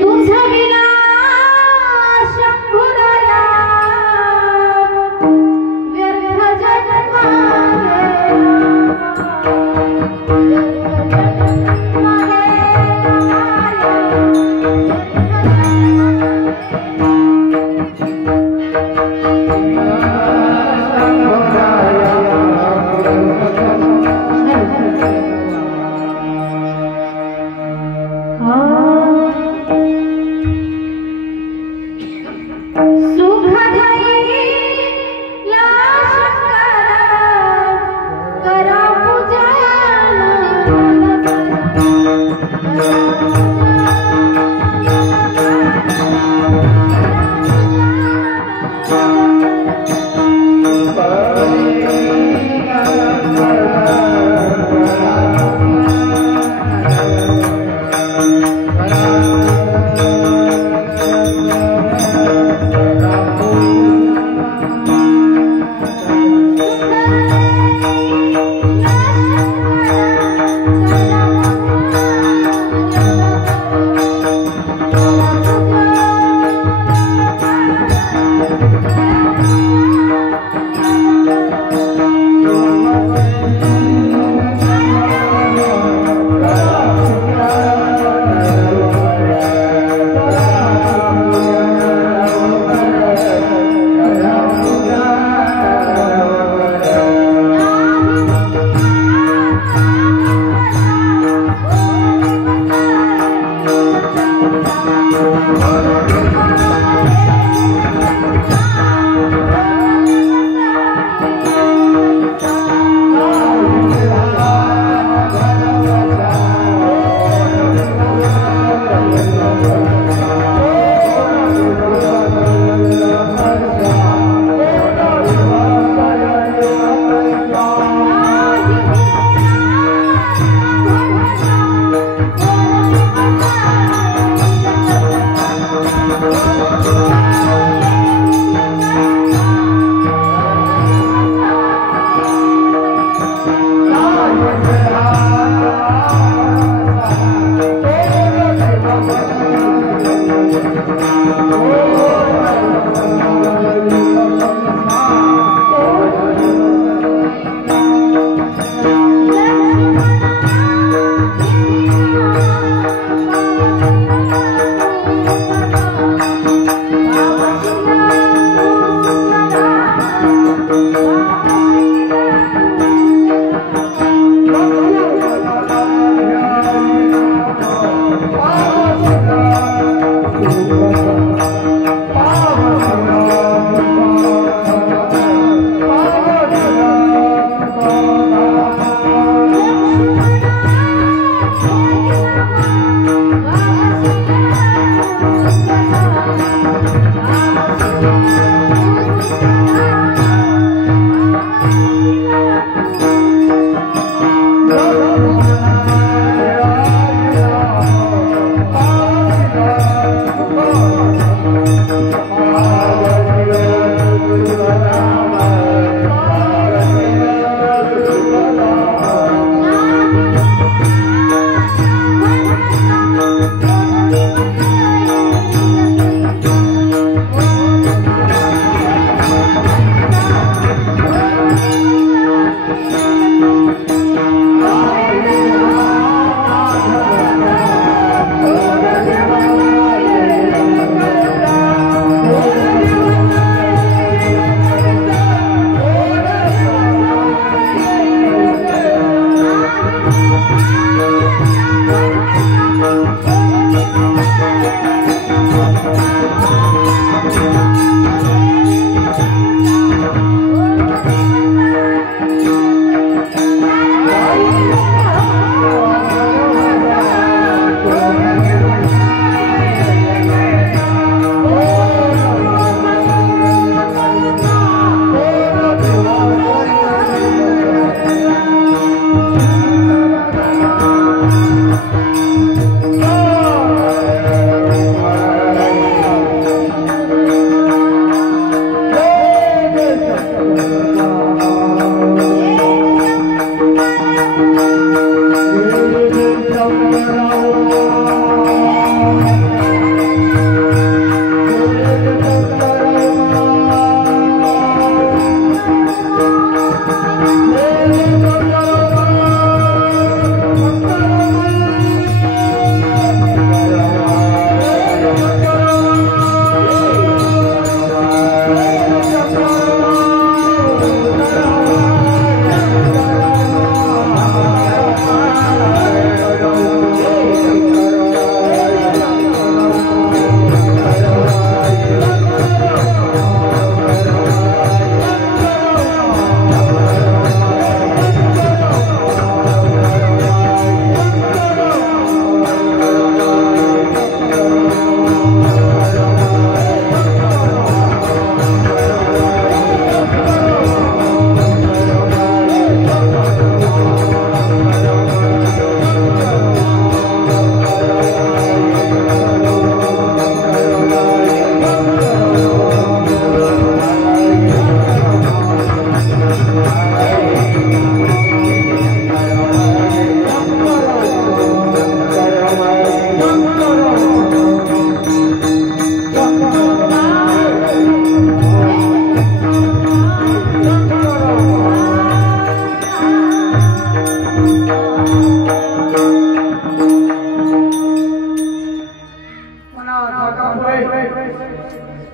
तुझा विना शंभुराया व्यर्थ Oh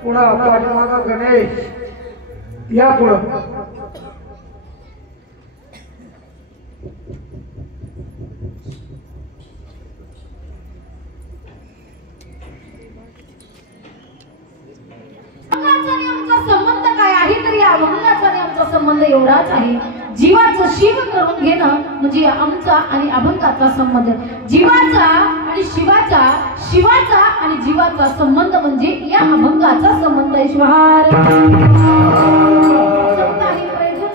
पुढं पाठीमागा गणेश या पुढं संबंध काय आहे तर या अभंगाचा आणि आमचा संबंध एवढाच आहे. जीवाचं शिव करून घेणं म्हणजे आमचा आणि अभंगाचा संबंध. जीवाचा आणि शिवाचा, शिवाचा आणि जीवाचा संबंध म्हणजे या अभंगाचा संबंध. ईश्वर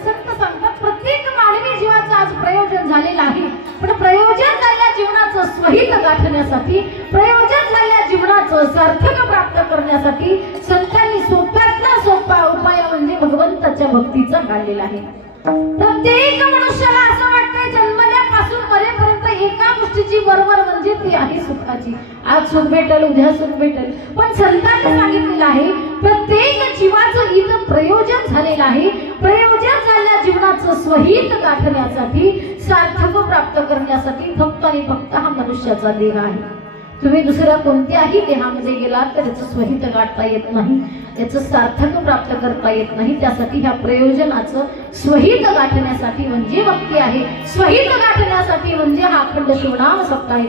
संत सांगतात प्रत्येक मानवी जीवाचं आज प्रयोजन झालेलं आहे. पण प्रयोजन झालेल्या जीवनाचं स्वहित गाठण्यासाठी, प्रयोजन झालेल्या जीवनाचं सार्थक प्राप्त करण्यासाठी संतांनी सोप्यातला सोपा उपाय म्हणजे भगवंताच्या भक्तीचा काढलेला आहे. प्रत्येक मनुष्याला असं वाटतंय जन्मल्यापासून मरेपर्यंत एका गोष्टीची बरोबर म्हणजे ती आहे सुखाची. आज सुख भेटेल, उद्या सुख भेटेल. पण संतांनी सांगितलेलं आहे प्रत्येक जीवाचं इथं प्रयोजन झालेलं आहे. प्रयोजन झालेल्या जीवनाचं स्वहित गाठण्यासाठी, सार्थक प्राप्त करण्यासाठी फक्त आणि फक्त हा मनुष्याचा देह आहे. तुम्ही दुसऱ्या कोणत्याही देहामध्ये गेलात तर याचं स्वहित गाठता येत नाही, याचं सार्थक प्राप्त करता येत नाही. त्यासाठी ह्या प्रयोजनाचं स्वहित गाठण्यासाठी म्हणजे भक्ती आहे. स्वहित गाठण्यासाठी म्हणजे हा अखंड शिवनाम सप्ताह आहे.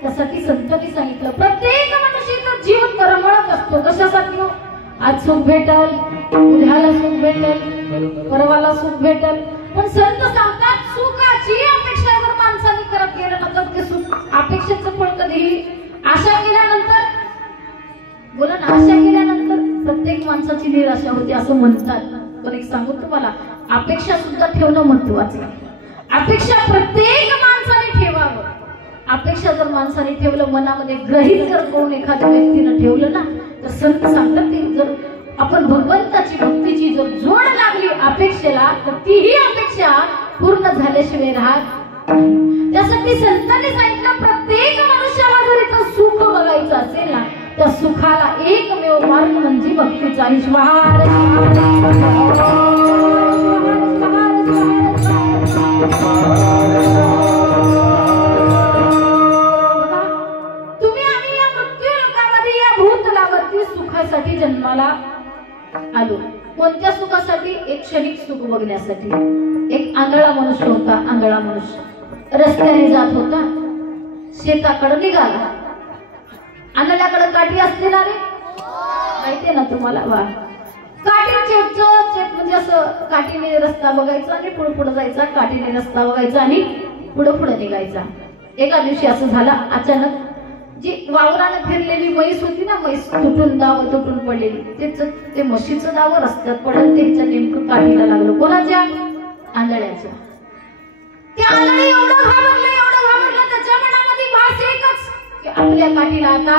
त्यासाठी संतांनी सांगितलं प्रत्येक मनुष्याचा जीव तरमळत असतो. कशासाठी? आज सुख भेटल, उद्याला सुख भेटल, परवाला सुख भेटल. पण संत सांगतात सुखाची अपेक्षा जर माणसाने करत गेलं ना ते सुख अपेक्षेचं फळ कधी. आशा केल्यानंतर बोला ना, आशा केल्यानंतर प्रत्येक माणसाची निराशा होते असं म्हणतात. पण एक सांगू तुम्हाला, अपेक्षा सुद्धा ठेवणं महत्वाचं आहे. अपेक्षा प्रत्येक माणसाने ठेवावं. अपेक्षा जर माणसाने ठेवलं, मनामध्ये ग्रहित जर करून एखाद्या व्यक्तीनं ठेवलं ना तर संत सांगतात ती जर आपण भगवंताची भक्तीची जर जोड लागली अपेक्षेला तर तीही अपेक्षा पूर्ण झाल्याशिवाय राहत. त्यासाठी संतांनी सांगितलं प्रत्येक मनुष्याला जर इथं सुख बघायचं असेल ना त्या सुखाला एकमेव मार्ग म्हणजे भक्तीचा. ईश्वर तुम्ही आम्ही या मृत्यू लोकामध्ये या भूतलावरती सुखासाठी जन्माला आलो. कोणत्या सुखासाठी? एक क्षणिक सुख बघण्यासाठी. एक आंधळा मनुष्य होता. आंधळा मनुष्य रस्त्याने जात होता, शेताकडे निघाला. आंधळ्याकडे काठी असते ना रे, माहितीये ना तुम्हाला? वा काठी चेप म्हणजे असं काठीने रस्ता बघायचा आणि पुढे पुढे जायचा, काठीने रस्ता बघायचा आणि पुढे पुढे निघायचा. एका दिवशी असं झालं, अचानक जी वावरानं फिरलेली म्हैस होती ना, म्हैस तुटून दाव तुटून पडलेली, ते म्हशीचं दाव रस्त्यात पडलं. त्याच्या नेमकं काठीला लागलं. कोणाच्या? आंधळ्याच्या. ते आंधळे एवढं घाबरलं त्याच्या मनामध्ये भास एकच की आपल्या काठीला आता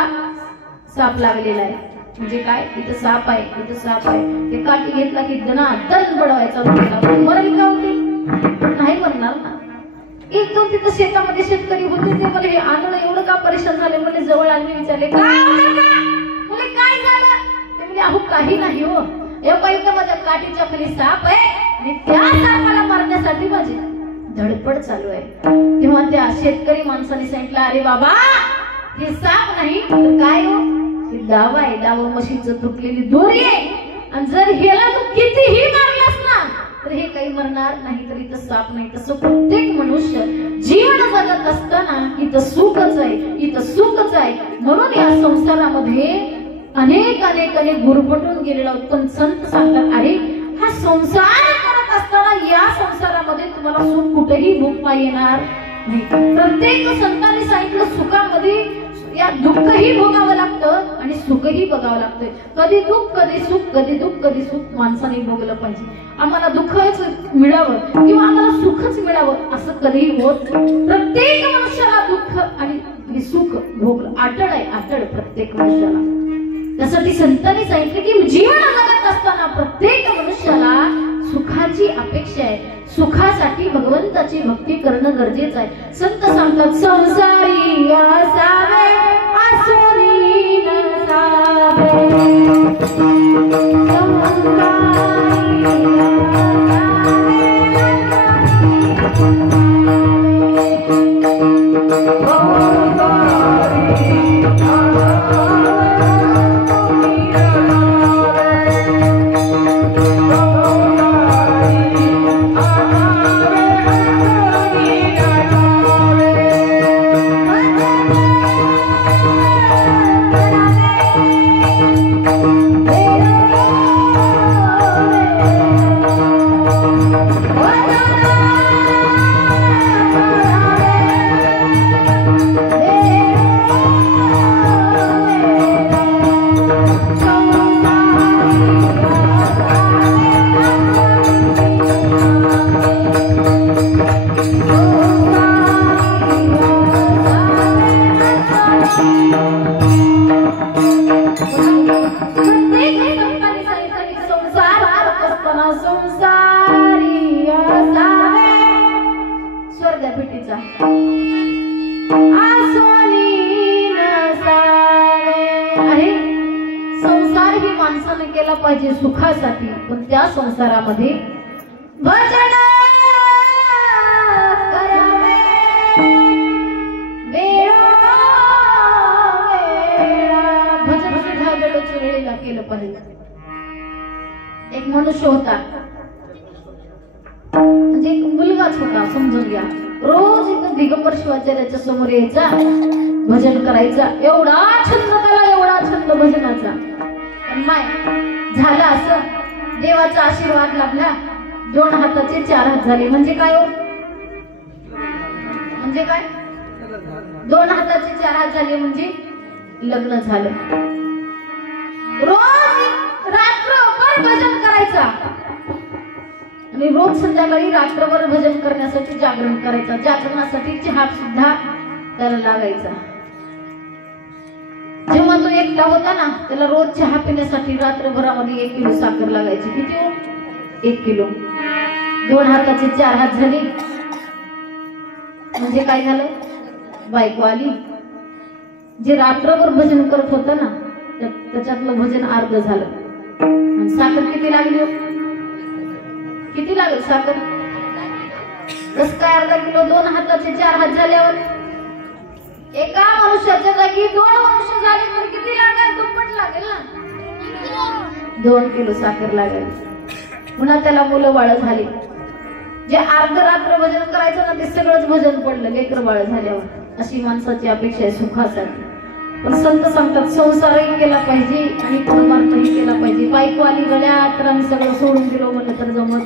साप लागलेला आहे. म्हणजे काय? इथं साप आहे, इथं साप आहे. ते काठी घेतला की दन बडवायचा. मरेल का होते? नाही मरणार ना. एक दोन तिथं शेतामध्ये शेतकरी होते, ते मला हे आंधळ एवढं का परेशान झाले. मला जवळ आले, विचारले काय झालं? ते म्हणजे अहो काही नाही हो, एका माझ्या काठीच्या खाली साप आहे आणि त्या सापाला मारण्यासाठी माझी धडपड चालू आहे. तेव्हा त्या शेतकरी माणसाने सांगितलं अरे बाबा हे साप नाही तर काय हो, हे दाव आहे. दाव म्हशीचं तुटलेली दोरी आहे आणि जर ह्याला तू कितीही मारलास ना तर हे काही मरणार नाही. तर इथं साप नाही. तसं प्रत्येक मनुष्य जीवन जगत असताना इथं सुखच आहे, इथं सुखच आहे. म्हणून या संसारामध्ये अनेक अनेक अनेक गुरफटून गेलेला. पण संत सांगतात अरे हा संसार करत असताना या संसारामध्ये तुम्हाला सुख कुठेही भोगता येणार नाही. प्रत्येक संतांनी सांगितलं सुखामध्ये या दुःखही भोगावं लागतं आणि सुखही बघावं लागतंय. कधी दुःख कधी सुख, कधी दुःख कधी सुख माणसाने भोगलं पाहिजे. आम्हाला दुःखच मिळावं किंवा आम्हाला सुखच मिळावं असं कधीही होत. प्रत्येक मनुष्याला दुःख आणि सुख भोगलं अटळ आहे, अटळ प्रत्येक मनुष्याला. त्यासाठी संतांनी सांगितलं की जीवन जगत असताना प्रत्येक मनुष्याला सुखाची अपेक्षा आहे. सुखासाठी भगवंताची भक्ती करणं गरजेचं आहे. संत सांगतात संसारी असावे आसुरी नसावे. माणसाने केला पाहिजे सुखासाठी, पण त्या संसारामध्ये भजन करावे वेळा वेळा, भजन सुद्धा वेळोच्या वेळेला केलं पाहिजे. एक मनुष्य होता, म्हणजे एक मुलगाच होता समजून घ्या. रोज इथं दिगंबर शिवाचार्याच्या समोर यायचा, भजन करायचा. एवढा छंद त्याला, एवढा छंद भजनाचा. पण माय झालं असं, देवाचा आशीर्वाद लाभला, 2 हाताचे 4 हात झाले. म्हणजे काय हो, म्हणजे काय, 2 हाताचे 4 हात झाले म्हणजे लग्न झालं. रोज रात्रभर भजन करायचा आणि रोज संध्याकाळी रात्रभर भजन करण्यासाठी जागरण करायचा. जागरणासाठी चहा सुद्धा त्याला लागायचा. जेव्हा तो एकटा होता ना, त्याला रोज चहा पिण्यासाठी रात्रभरामध्ये 1 किलो साखर लागायची. किती हो, 1 किलो. 2 हाताचे 4 हात झाले म्हणजे काय झालं, बायको आली. जे रात्रभर भजन करत होता ना, त्याच्यातलं भजन अर्ध झालं. आणि साखर किती लागली हो, किती लागेल साखर? कस काय अर्धा किलो? 2 हाताचे 4 हात झाल्यावर एका मनुष्याच्या जागी 2 मनुष्य झाले तर किती लागेल? दुप्पट लागेल ना. 2 किलो साखर लागेल. पुन्हा त्याला मुलं बाळ झाली. जे अर्ध रात्र भजन करायचं ना, ते सगळंच भजन पडलं लेकर बाळ झाल्यावर. अशी माणसाची अपेक्षा आहे सुखासाठी. पण संत सांगतात संसारही केला पाहिजे आणि परमार्थही केला पाहिजे. बायको आली गळ्यात तर आम्ही सगळं सोडून दिलो म्हणलं तर जमत.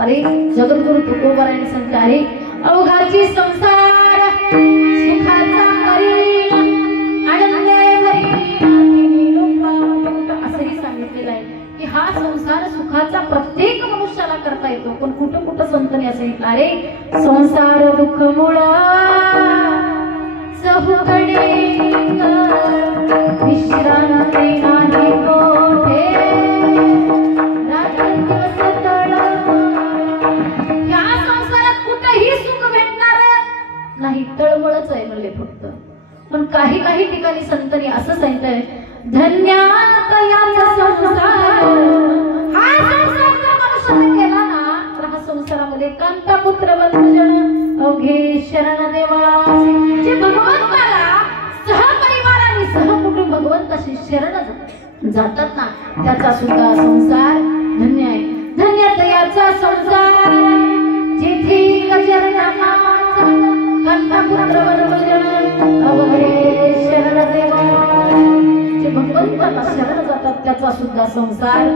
अरे जगद्गुरु तुकोबारायांनी सांगते, अरे अवघाची संसार सुखाचा करील आनंदे भरील असंही सांगितलेलं आहे की हा संसार सुखाचा प्रत्येक मनुष्याला करता येतो. पण कुठं कुठं संतांनी असं सांगितलं, अरे संसार दुःख मुळा चहुकडे विश्रांती नाही कोठे या संसारात कुठेही सुख भेटणार नाही, तळमळच आहे म्हणले फक्त. पण काही काही ठिकाणी संतांनी असं सांगितलंय, धन्यात याचा संसार. हा संसार जर मनुष्याने केला ना, तर हा संसारामध्ये कांता पुत्र बंधुजन अवघे शरण देवासी. जे भगवंताला सहपरिवाराने सहकुटुंब भगवंताशी शरण जातात ना, त्याचा सुद्धा संसार धन्य आहे. धन्य तयाचा संसार जिथे गजर नामाचा कांता पुत्र बंधुजन अवघे शरण देवासी. जे भगवंताला शरण जातात त्याचा सुद्धा संसार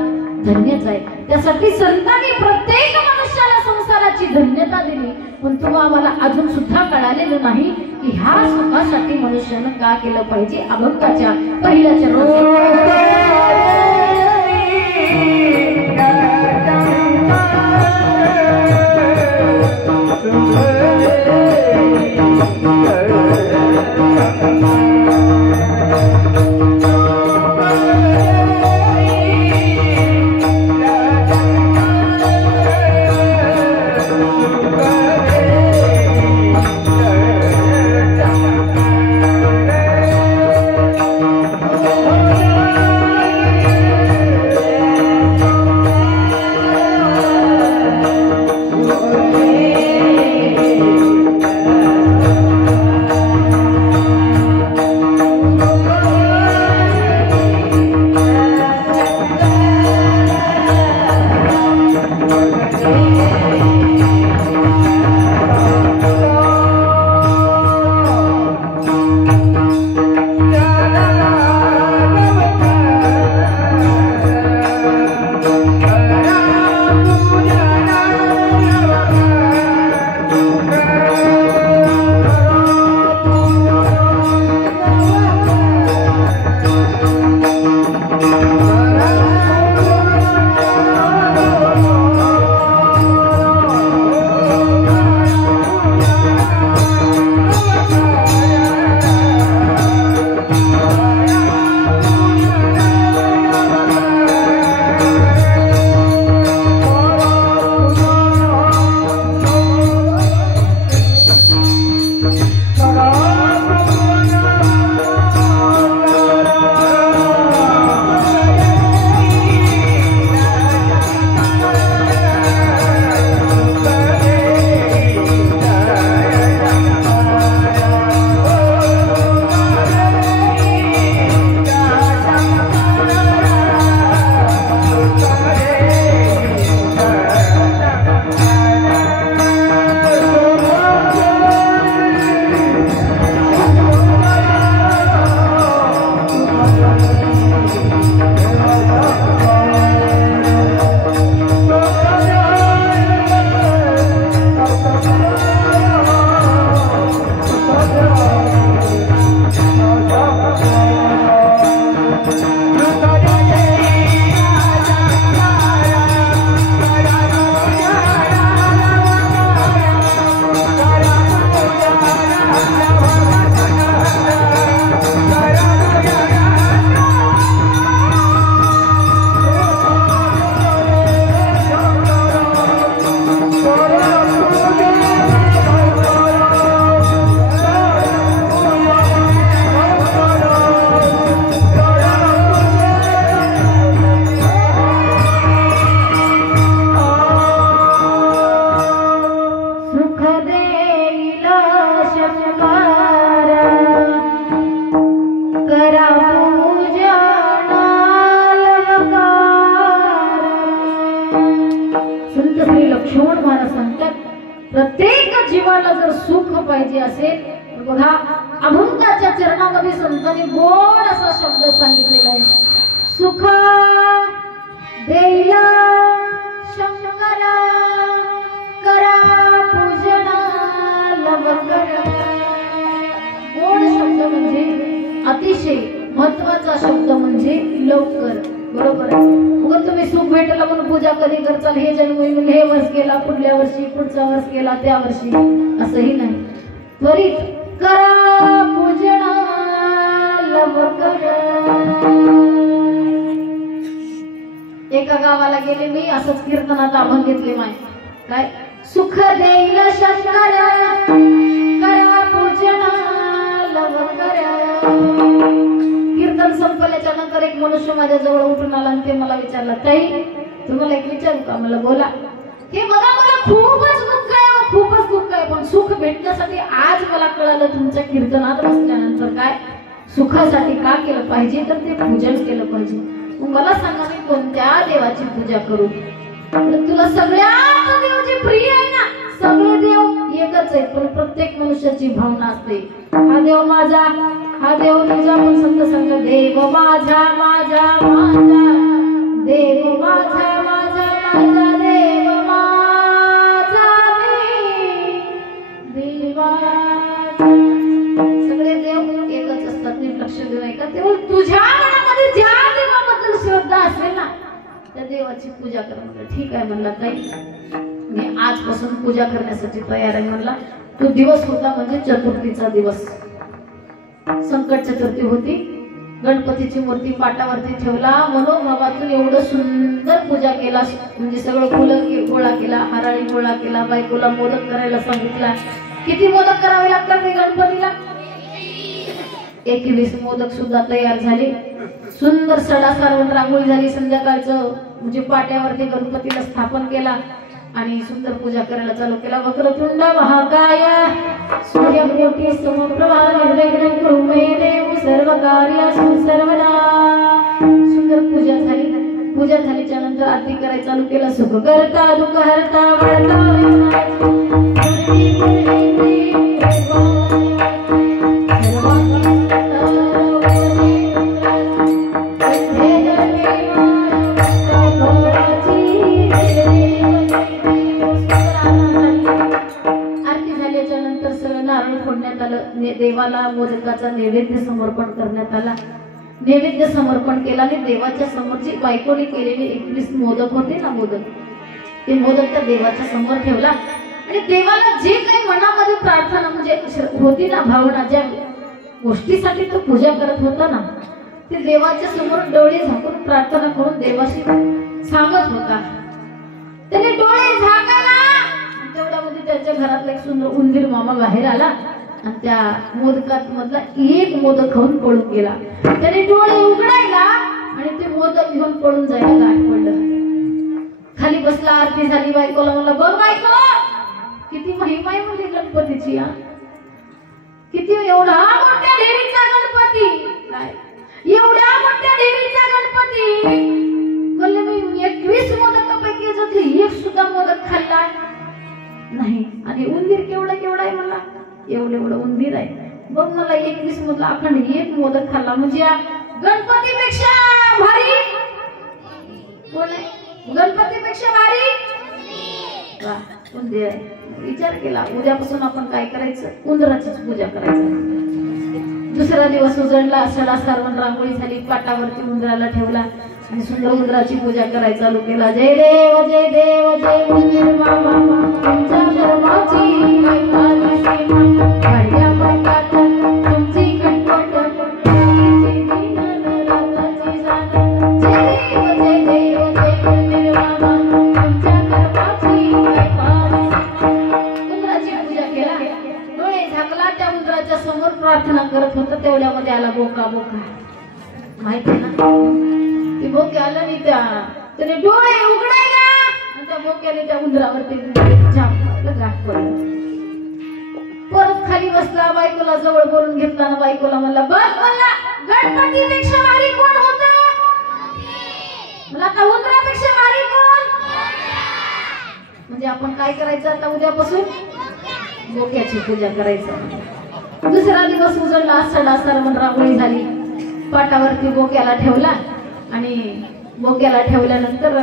धन्यच आहे. त्यासाठी संतांनी प्रत्येक मनुष्याला संसाराची धन्यता दिली. पण तुम्हा आम्हाला अजून सुद्धा कळालेलं नाही की ह्या सुखासाठी मनुष्यानं का केलं पाहिजे. अभंगाच्या पहिल्या चरणात चरणामध्ये संतांनी गोड असा शब्द सांगितलेला आहे, सुख देईला शंकरा करा पूजना लवकर. गोड शब्द म्हणजे अतिशय महत्वाचा शब्द म्हणजे लवकर. बरोबर आहे. मग तुम्ही सुख भेटला म्हणून पूजा कधी करचाल, हे जन्म हे वर्ष केला, पुढल्या वर्षी, पुढचा वर्ष केला, त्या वर्षी, असंही नाही. त्वरित करा पूजना लवकर. एका गावाला गेले मी, असंच कीर्तनात आभान घेतले माय. काय सुख देईल शंकर करा पूजना लवकर. कीर्तन संपल्याच्या नंतर एक मनुष्य माझ्या जवळ उठून आला आणि ते मला विचारला, ताई तुम्हाला एक विचारू का? मला बोला. हे बघा मला खूपच दुःख आहे, खूपच दुःख आहे, पण सुख भेटण्यासाठी आज मला कळालं तुमच्या कीर्तनात बसल्यानंतर काय सुखासाठी का केलं पाहिजे, तर ते पूजन केलं पाहिजे. मग मला सांगा मी कोणत्या देवाची पूजा करू? तुला सगळ्यात देव जे प्रिय आहे ना, सगळे देव एकच आहेत, पण प्रत्येक मनुष्याची भावना असते, हा देव माझा, हा देव तुझा. पण संत संग देव माझा माझा माझा, देव माझा माझा माझा, देव माझा मी देवाचा. सगळे देव एकच असतात, नीट लक्ष देऊ नये का? तेव्हा तुझ्या मनामध्ये ज्या देवाबद्दल श्रद्धा असेल ना, त्या देवाची पूजा कर. म्हणलं ठीक आहे. म्हणला ताई मी आजपासून पूजा करण्यासाठी तयार आहे. म्हणला तो दिवस होता म्हणजे चतुर्थीचा दिवस, संकट चतुर्थी होती. गणपतीची मूर्ती पाटावरती ठेवला, मनोभावातून एवढं सुंदर पूजा केला, म्हणजे सगळं फुलं गोळा केला, हराळी गोळा केला, बायकोला मोदक करायला सांगितला. किती मोदक करावे लागतात ते गणपतीला? 21 मोदक सुद्धा तयार झाले. सुंदर सडा सारवून रांगोळी झाली. संध्याकाळचं म्हणजे पाट्यावरती गणपतीला स्थापन केला आणि सुंदर पूजा करायला चालू केला. वक्रतुंड महाकाय सूर्यकोटी समप्रभा निर्विघ्नं कुरु मे देव सर्व कार्येषु सर्वदा. सुंदर पूजा झाली. पूजा झाल्याच्या नंतर आरती करायला चालू केला. सुख करता दुःख हरता वाढता देवाला मोदकाचा नैवेद्य समर्पण करण्यात आला. नैवेद्य समर्पण केला आणि देवाच्या समोर जी बायकोने केलेले 21 मोदक होते ना, मोदक, ते मोदक त्या देवाच्या समोर ठेवला आणि देवाला जे काही मनामध्ये प्रार्थना म्हणजे होती ना, भावना, ज्या गोष्टीसाठी तो पूजा करत होता ना, ते देवाच्या समोर डोळे झाकून प्रार्थना करून देवाशी सांगत होता. त्याने डोळे झाकायला, तेवढ्यामध्ये त्याच्या घरातला एक सुंदर उंदीर मामा बाहेर आला आणि त्या मोदकात मधला एक मोदक खाऊन पळून गेला. त्याने डोळे उघडायला आणि ते मोदक घेऊन पळून जायला गाठ पडलं. खाली बसला, आरती झाली. बायकोला म्हणला, बघ बायको किती महिमा आहे म्हणजे गणपतीची. किती एवढा मोठ्या देवीचा गणपती, काय एवढ्या मोठ्या देवीचा गणपती. बोलले मी 21 मोदकापैकी जर एक सुद्धा मोदक खाल्ला नाही. आणि उंदीर केवढा केवढा आहे? मला एवढं उंदीर आहे. बघ मला 21 मधला अखंड एक मोदक खाल्ला म्हणजे गणपतीपेक्षा भारी कोण आहे? गणपतीपेक्षा भारी उंदीर आहे. विचार केला, उद्यापासून आपण काय करायचं? उंदराचीच पूजा करायचं. दुसरा दिवस उजळला, सडा सारवण रांगोळी झाली, पाटावरती उंदराला ठेवला आणि सुंदर उंदराची पूजा करायला चालू केला. जय देव जय देव जय उंदीर मामा, तुमच्या धर्माची मैत्री सीमा, भाड्या पटात तुमची कटपट, जय देव जय उंदीर मामा, तुमच्या धर्माची मैत्री. उंदराची पूजा केला, डोळे झाकला, त्या उंदराच्या समोर प्रार्थना करत होता. तेवढ्यामध्ये आला बोका. बोका माहिती ना, ते बोके आला आणि त्याने डोळे उघडायला आणि त्या बोक्याने त्या उंदरावरती गाठ पडलं. परत खाली बसला, बायकोला जवळ बोलून घेतला ना, बायकोला म्हणला, बघ म्हणला गणपतीपेक्षा भारी कोण होता? मला आता उंदरापेक्षा भारी कोण? म्हणजे आपण काय करायचं आता उद्यापासून? बोक्याची पूजा करायचं. दुसरा दिवस उजळला, सडा सरवण रांगोळी झाली, पाटावरती बोक्याला ठेवला आणि बोक्याला ठेवल्यानंतर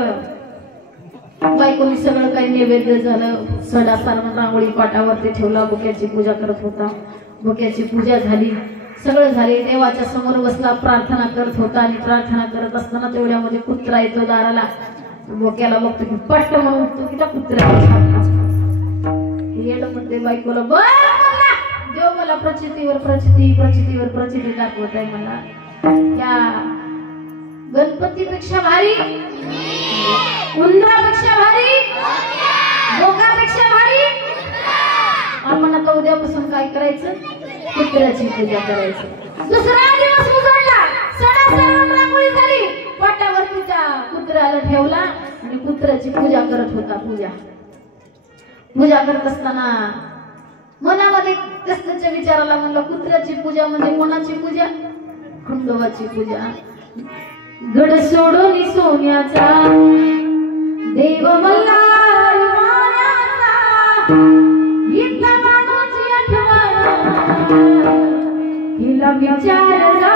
बायकोनी सगळं काही नैवेद्य झालं, सडा सरवण रांगोळी पाटावरती ठेवला, बोक्याची पूजा करत होता. बोक्याची पूजा झाली, सगळं झाले, देवाच्या समोर बसला, प्रार्थना करत होता आणि प्रार्थना करत असताना तेवढ्यामध्ये कुत्रा येतो दाराला. बोक्याला बघतो की पट्ट म्हणून तो की त्या कुत्र्याला येड म्हणते बायकोला, देव मला प्रचितीवर प्रचिती दाखवत आहे. मला त्या गणपतीपेक्षा भारी, उंदरापेक्षा भारी, बोकापेक्षा भारी. आपण आता उद्यापासून काय करायचं? कुत्र्याची पूजा करायचं. दुसरा दिवस उजळला, सडा सरवण रांगोळी झाली, पाटावरती त्या कुत्र्याला ठेवला आणि कुत्र्याची पूजा करत होता. पूजा करत असताना मनामध्ये त्याच्या विचाराला म्हणलं, कुत्र्याची पूजा म्हणजे कोणाची पूजा? खंडोबाची पूजा. गड सोडून सोन्याचा देव मल्हार वाण्याचा, इथला मानवाची आठवण हिला विचार जाण्याचा,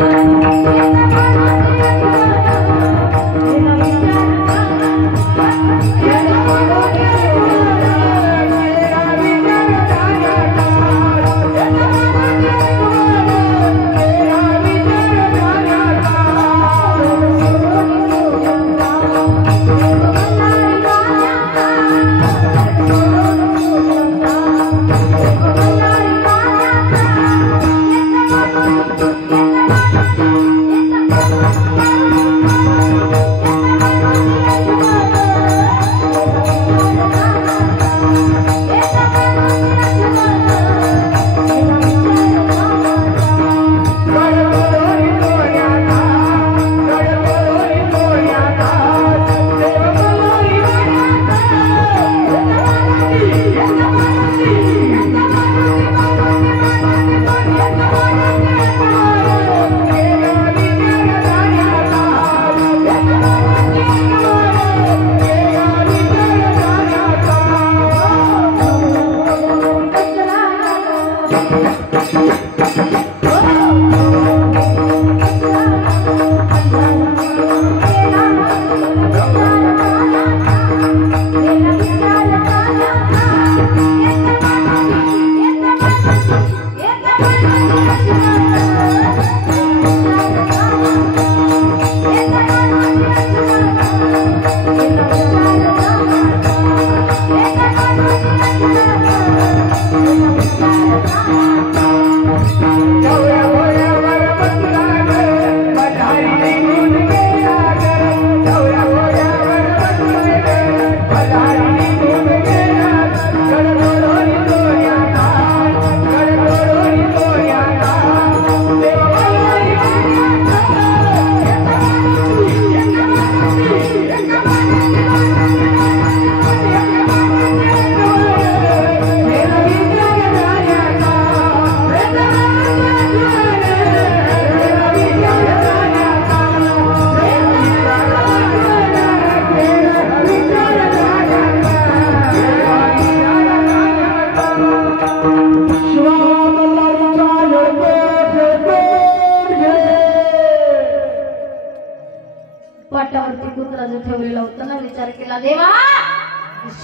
इथला मानवाची आठवण हिला विचार पाटावरती कुत्रा जो ठेवलेला होता ना, विचार केला, देवा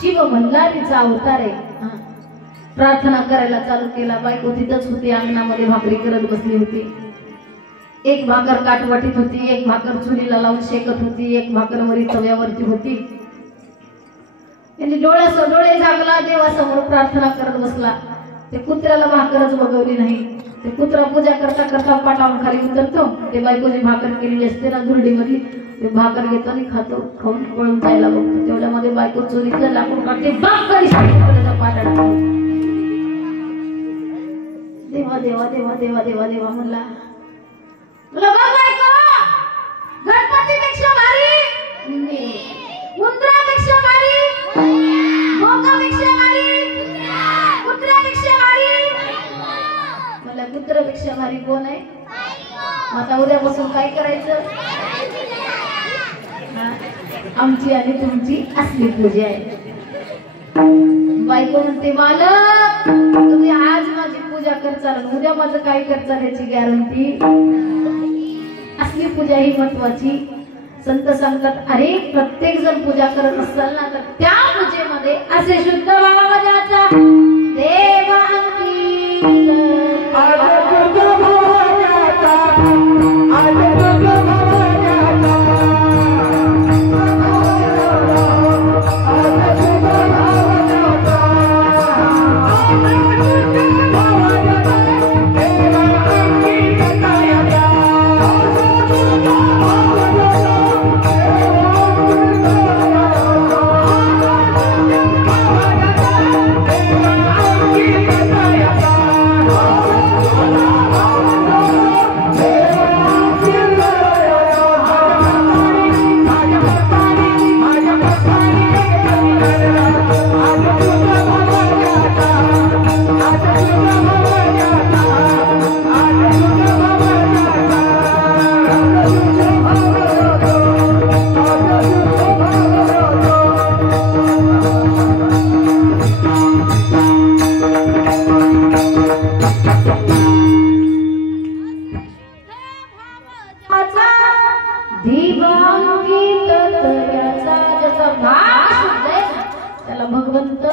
शिव मल्हारीचा अवतार आहे. प्रार्थना करायला चालू केला. बायको तिथंच होती, अंगणामध्ये भाकरी करत बसली होती. एक भाकर काटवाटीत होती, एक भाकर चुलीला लावून शेकत होती, एक भाकर वरी तव्यावरती होती. त्यांनी डोळे जागला, देवासमोर प्रार्थना करत बसला. ते कुत्र्याला भाकरच बघवली नाही. ते कुत्रा पूजा करता करता पाटावरून खाली उतरतो. ते बायकोची भाकर केलेली असते ना धुरडीमधली, ते भाकर घेतो आणि खातो. खाऊन पळून जायला बघतो. तेवढ्यामध्ये बायको चोरीतलं लाकूड काढते, भाकरी पाटाला. देवा देवा देवा देवा देवा देवा म्हणला, बायको गणपतीपेक्षा भारी, उंदरापेक्षा भारी, भोकापेक्षा भारी, कुत्र्यापेक्षा भारी. मला कुत्र्यापेक्षा भारी कोण आहे? आता उद्यापासून काय करायचं? आमची आणि तुमची असली पूजा आहे. बायको म्हणते, मालक तुम्ही आज माझी पूजा पूजा करचाल उद्या माझं काय करचाल याची गॅरंटी असली पूजा ही महत्वाची संत सांगतात अरे प्रत्येक जण पूजा करत असाल ना तर त्या पूजेमध्ये असे शुद्ध भावाचा देव भगवंत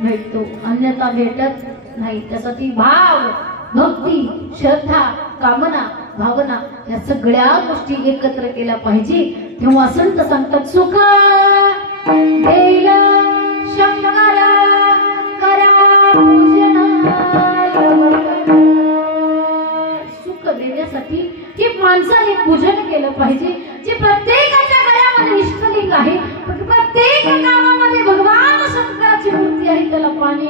भेटतो अन्यथा भेटत नाही त्यासाठी भाव भक्ती श्रद्धा कामना भावना या सगळ्या गोष्टी एकत्र केल्या पाहिजे तेव्हा संत सांगतात सुख देईल शंकर करा पूजन सुख देण्यासाठी की माणसाने पूजन केलं पाहिजे जे प्रत्येकाच्या गळ्यामध्ये इष्टलिंग आहे प्रत्येक गावामध्ये भगवान शंकराची मूर्ती आहे त्याला पाणी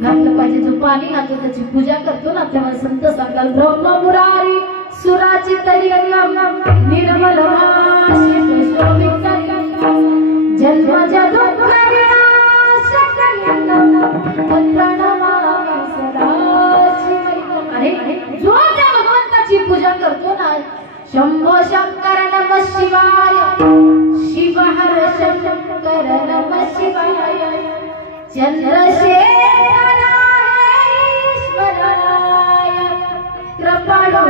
घातलं पाहिजे जो पाणी घालतो त्याची पूजा करतो ना तेव्हा संत सांगतात ब्रह्म मुरारी सुराची तरी निर्मल जन्म दुःख जो त्या भगवंताची पूजा करतो ना शंभो शंकर नमः शिवाय शिव हर शंकर नमः शिवाय चंद्रशेखराय कृपाळू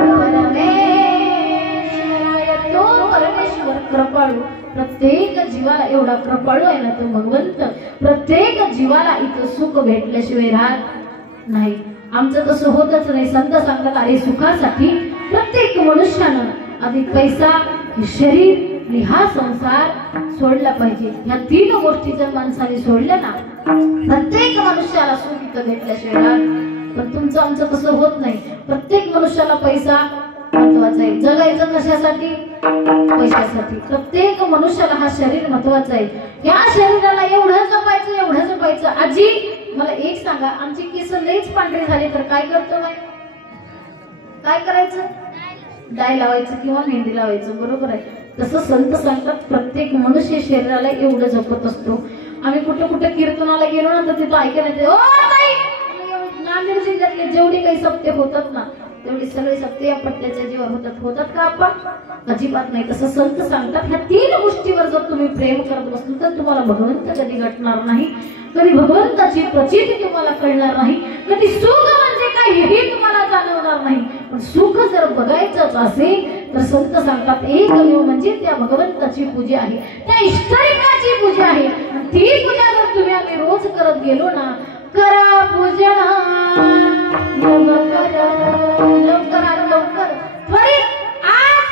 परमेश्वराय तो परमेश्वर कृपाळू प्रत्येक जीवाला एवढा कृपाळू आहे ना तो भगवंत प्रत्येक जीवाला इथं सुख भेटल्याशिवाय राहत नाही आमचं तसं होतच नाही संत सांगतात अरे सुखासाठी प्रत्येक मनुष्यानं आधी पैसा शरीर आणि हा संसार सोडला पाहिजे या तीन गोष्टी जर माणसाने सोडल्या ना प्रत्येक मनुष्याला सुख इथं भेटल्याशिवाय पण तुमचं आमचं तसं होत नाही प्रत्येक मनुष्याला पैसा महत्वाचा आहे जगायचं कशासाठी पैशासाठी प्रत्येक मनुष्याला हा शरीर महत्वाचा आहे या शरीराला एवढं जपायचं आजी मला एक सांगा आमची केस लईच पांढरी झाली तर काय करतो काय करायचं डाय लावायचं किंवा मेहंदी लावायचं बरोबर आहे तसं संत सांगतात प्रत्येक मनुष्य शरीराला एवढं जपत असतो आम्ही कुठे कीर्तनाला गेलो ना तर तिथं ऐकायला येते ओ ताई नांदेड जिल्ह्यातले जेवढे काही सप्ते होतात ना तेवढे सगळे सप्ते या पट्ट्याच्या जीवावर होतात का आपण अजिबात नाही तसं संत सांगतात ह्या तीन गोष्टीवर जर तुम्ही प्रेम करत बसलो तर तुम्हाला भगवंत कधी घटणार नाही कधी भगवंताची प्रचिती तुम्हाला कळणार नाही कधी सुख म्हणजे काय हेही तुम्हाला जाणवणार नाही पण सुख जर बघायचंच असेल तर संत सांगतात एकमेव म्हणजे त्या भगवंताची पूजा आहे त्या इष्टलिंगाची पूजा आहे ती पूजा जर तुम्ही आम्ही रोज करत गेलो ना करा पूजन लवकर त्वरित आज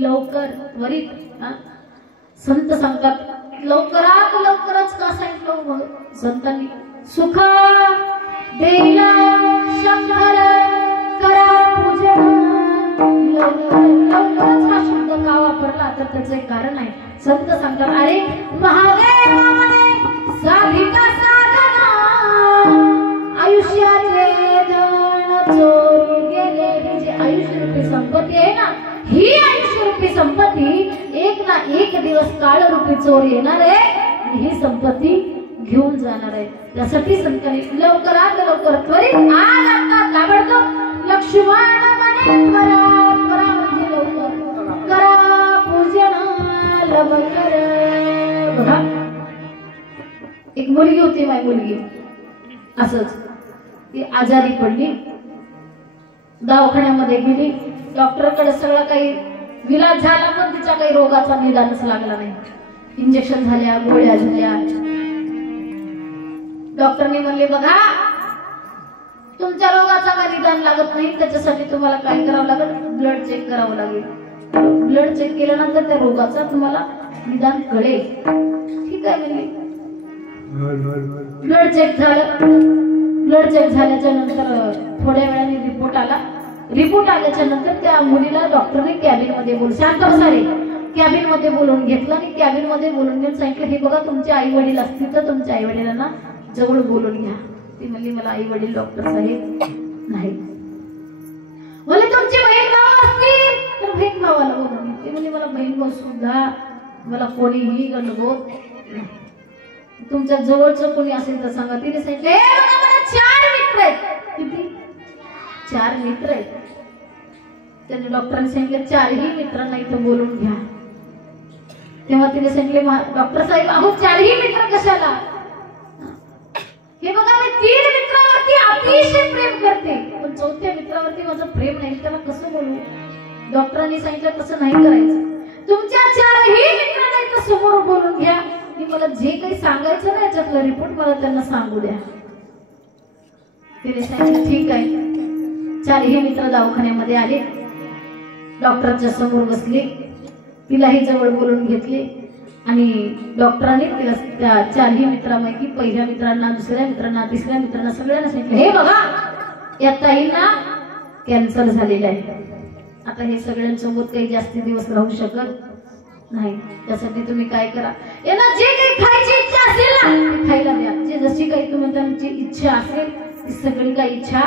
लवकर त्वरित संत सांगतात लवकरात लवकरच का सांगितलं संतांनी सुख देला शंकर करा पूजन लवकरच हा शब्द का वापरला तर त्याचं एक कारण आहे संत सांगतात अरे महादेवाने साधिका साधना आयुष्याचे धन चोरी गेले ही जी आयुष्य रूपी संपत्ती आहे ना ही आयुष्य रूपी संपत्ती एक ना एक दिवस काळ रूपी चोर येणार आहे आणि ही संपत्ती घेऊन जाणार आहे त्यासाठी संतांनी लवकरात लवकर त्वरित आज आता ताबडतोब लक्ष्मण म्हणे त्वरा म्हणजे लवकर करा पूजन लवकर बघा एक मुलगी होती माझी मुलगी असंच ती आजारी पडली दवाखान्यामध्ये गेली डॉक्टरकडे सगळं काही विलाज झाला पण तिच्या काही रोगाचा निदानच लागला नाही इंजेक्शन झाल्या गोळ्या झाल्या डॉक्टरने म्हणले बघा तुमच्या रोगाचा काही निदान लागत नाही त्याच्यासाठी तुम्हाला काय करावं लागेल ब्लड चेक करावं लागेल ब्लड चेक केल्यानंतर त्या रोगाचा तुम्हाला निदान कळेल ठीक आहे म्हणले ब्लड चेक झाल्याच्या नंतर थोड्या वेळाने रिपोर्ट आल्याच्या नंतर त्या मुलीला डॉक्टरने कॅबिन मध्ये बोलून शांत बसारे कॅबिन मध्ये बोलून घेतलं आणि कॅबिन मध्ये बोलून घेऊन सांगितलं हे बघा तुमचे आई वडील असतील तर तुमच्या आई वडिलांना जवळ बोलून घ्या ती म्हणली मला आई वडील डॉक्टर साहेब नाही बोले तुमचे बहीण भाऊ असतील तर बहीण भावाला बोलून ती म्हणली मला बहीण भाऊ सुद्धा मला कोणीही गणगोत नाही तुमच्या जवळचं कोणी असेल तर सांगा तिने सांगितलं मला 4 मित्र आहेत किती 4 मित्र आहेत त्यांनी डॉक्टरांनी सांगितलं 4ही मित्रांना इथं बोलून घ्या तेव्हा तिने सांगितले डॉक्टर साहेब अहो 4ही मित्र कशाला हे बघा मी 3 मित्रावरती अतिशय प्रेम करते पण 4थ्या मित्रावरती माझं प्रेम नाही त्याला कसं बोलू डॉक्टरांनी सांगितलं तसं नाही करायचं तुमच्या 4ही मित्रांना इथं समोर बोलून घ्या आणि मला जे काही सांगायचं ना याच्यातलं रिपोर्ट मला त्यांना सांगू द्या तिने सांगितलं ठीक आहे 4ही मित्र दवाखान्यामध्ये आले डॉक्टरच्या समोर बसले तिलाही जवळ बोलून घेतले आणि डॉक्टरांनी तिला त्या 4ही मित्रांपैकी पहिल्या मित्रांना दुसऱ्या मित्रांना तिसऱ्या मित्रांना सगळ्यांना सांगितलं हे बघा या ताईंना कॅन्सर झालेला आहे आता हे सगळ्यांसोबत काही जास्ती दिवस राहू शकत नाही त्यासाठी तुम्ही काय करा यांना जे काही खायची इच्छा असेल ना ते खायला द्या जे जशी काही तुम्ही त्यांची इच्छा असेल ती सगळी काही इच्छा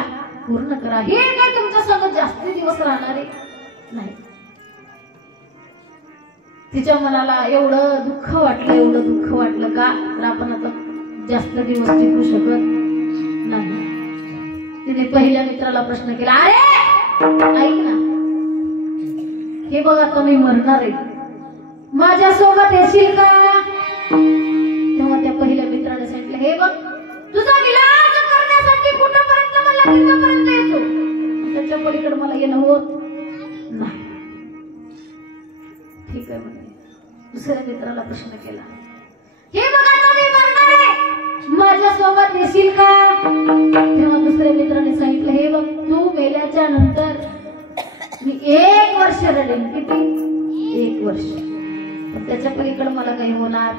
पूर्ण करा हे काय तुमच्या संग जास्ती दिवस राहणारे नाही तिच्या मनाला एवढं दुःख वाटलं का तर आपण आता जास्त दिवस टिकू शकत नाही तिने पहिल्या मित्राला प्रश्न केला अरे ऐक ना हे बघ आता मी मरणार आहे माझ्या सोबत येशील का तेव्हा त्या पहिल्या मित्राने सांगितलं हे बघ तुझा विलाज करण्यासाठी कुठपर्यंत मला तिथपर्यंत येतो त्याच्या पलीकडे मला येणं होत नाही ठीक आहे म्हणजे दुसऱ्या मित्राला प्रश्न केला हे बघ आता मी मरणार आहे माझ्या सोबत येशील का तेव्हा दुसऱ्या मित्राने सांगितलं हे बघ तू मेल्याच्या नंतर मी 1 वर्ष रडेन किती 1 वर्ष त्याच्या पलीकडे मला काही होणार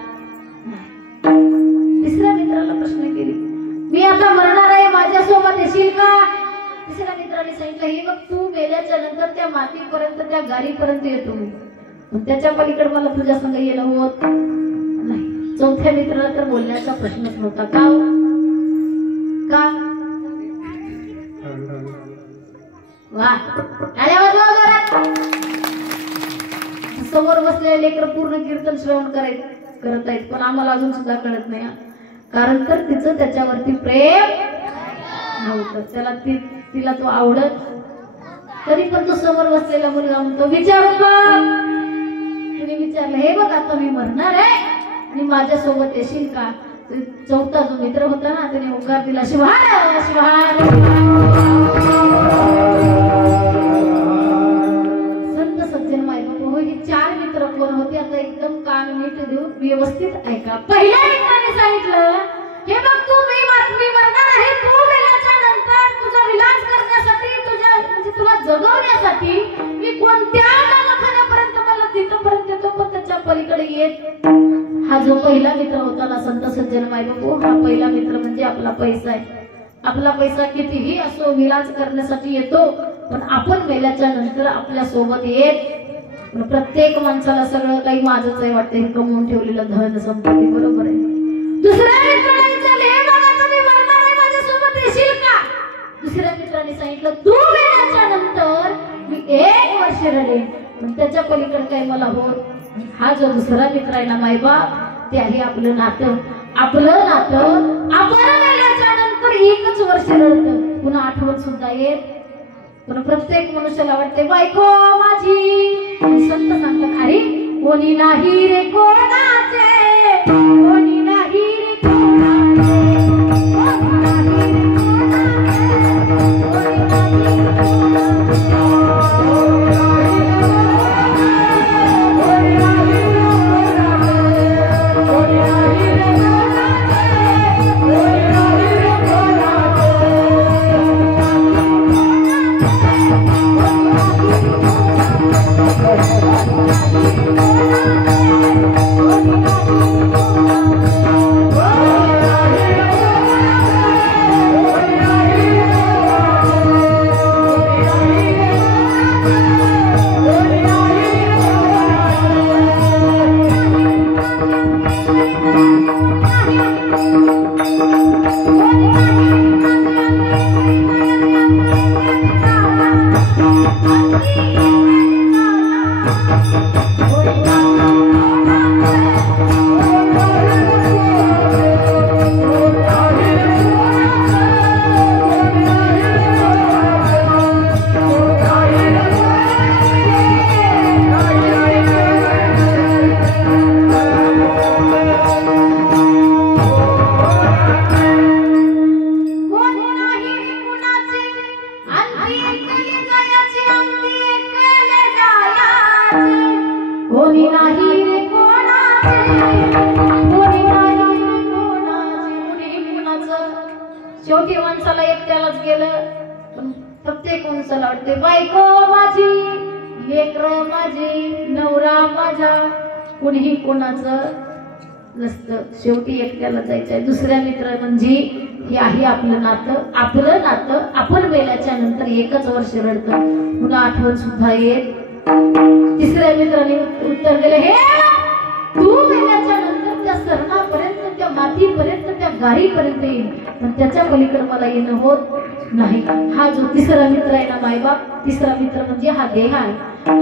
नाही तिसऱ्या मित्राला प्रश्न केली मी आता मरणार आहे माझ्या सोबत येशील का तिसऱ्या मित्राने सांगितलं हे बघ तू मेल्याच्या नंतर त्या मातीपर्यंत त्या गाडीपर्यंत येतो मी त्याच्या पलीकडे मला तुझ्या संग येणं होत नाही चौथ्या मित्राला तर बोलण्याचा प्रश्नच नव्हता का वा समोर बसलेले लेकर पूर्ण कीर्तन श्रवण करत आहेत पण आम्हाला अजून सुद्धा कळत नाही कारण तर तिचं त्याच्यावरती प्रेम नव्हतं तिला तो आवडत तरी पण तो समोर बसलेला मुलगा म्हणतो विचारून बघ तिने विचारलं हे बघ आता मी मरणार आहे आणि माझ्या सोबत येशील का चौथा जो मित्र होता ना त्याने उकार दिला शिवाय शिवाय संत सज्जन माय बाबा हे 4 मित्र कोण होते आता एकदम कान नीट देऊन व्यवस्थित ऐका पहिल्या मित्राने सांगितलं हे बघ तू मी मरणार आहे तू मेल्याच्या नंतर तुझा विलाज करण्यासाठी तुझ्या म्हणजे तुला जगवण्यासाठी मी कोणत्या दवाखान्यापर्यंत येत हा जो पहिला मित्र होता ना संत सज्जन मायबापू, हा पहिला मित्र म्हणजे आपला पैसा आहे. आपला पैसा कितीही असो विलास करण्यासाठी येतो, पण आपण मेल्याच्या नंतर आपल्या सोबत येत. प्रत्येक माणसाला सगळं काही माझंच आहे वाटतं, हे कमवून ठेवलेलं धन संपत्ती, बरोबर आहे. दुसऱ्या मित्राने विचारले, हे बघा तुम्ही मरणार आहे, माझ्यासोबत येशील का? दुसऱ्या मित्राने सांगितलं, तू मेल्याच्या नंतर मी 1 वर्ष रडेन, पण त्याच्या पलीकडे काही मला होत. हा जो दुसरा मित्र आहे ना मायबाप, ते आहे आपलं नातं. आपलं नातं आपण मेल्याच्या नंतर 1च वर्ष रडतं, पुन्हा आठवण सुद्धा येत. पण प्रत्येक मनुष्याला वाटते बायको माझी. संत सांगतात, अरे कोणी नाही रे कोणाचे, कोणी नाही रे कोणाचे, कोणी नाही रे शेवटी माणसाला एकट्यालाच गेलं. पण प्रत्येक माणसाला वाटते बायको माझी, लेकरं माझी, नवरा माझा, कुणीही कोणाचं नसतं. शेवटी एकट्याला जायचंय. दुसऱ्या मित्र म्हणजे हे आहे आपलं नातं. आपलं नातं आपण मेल्याच्या नंतर 1च वर्ष रडतं, पुन्हा आठवण सुद्धा येत. तिसऱ्या मित्राने उत्तर दिलं, हे तू मेल्याच्या नंतर त्या सरणापर्यंत, त्या मातीपर्यंत, त्या गाडीपर्यंत येईल, पण त्याच्या पलीकडे मला येणं होत नाही. हा जो तिसरा मित्र आहे ना मायबाप, तिसरा मित्र म्हणजे हा देह आहे.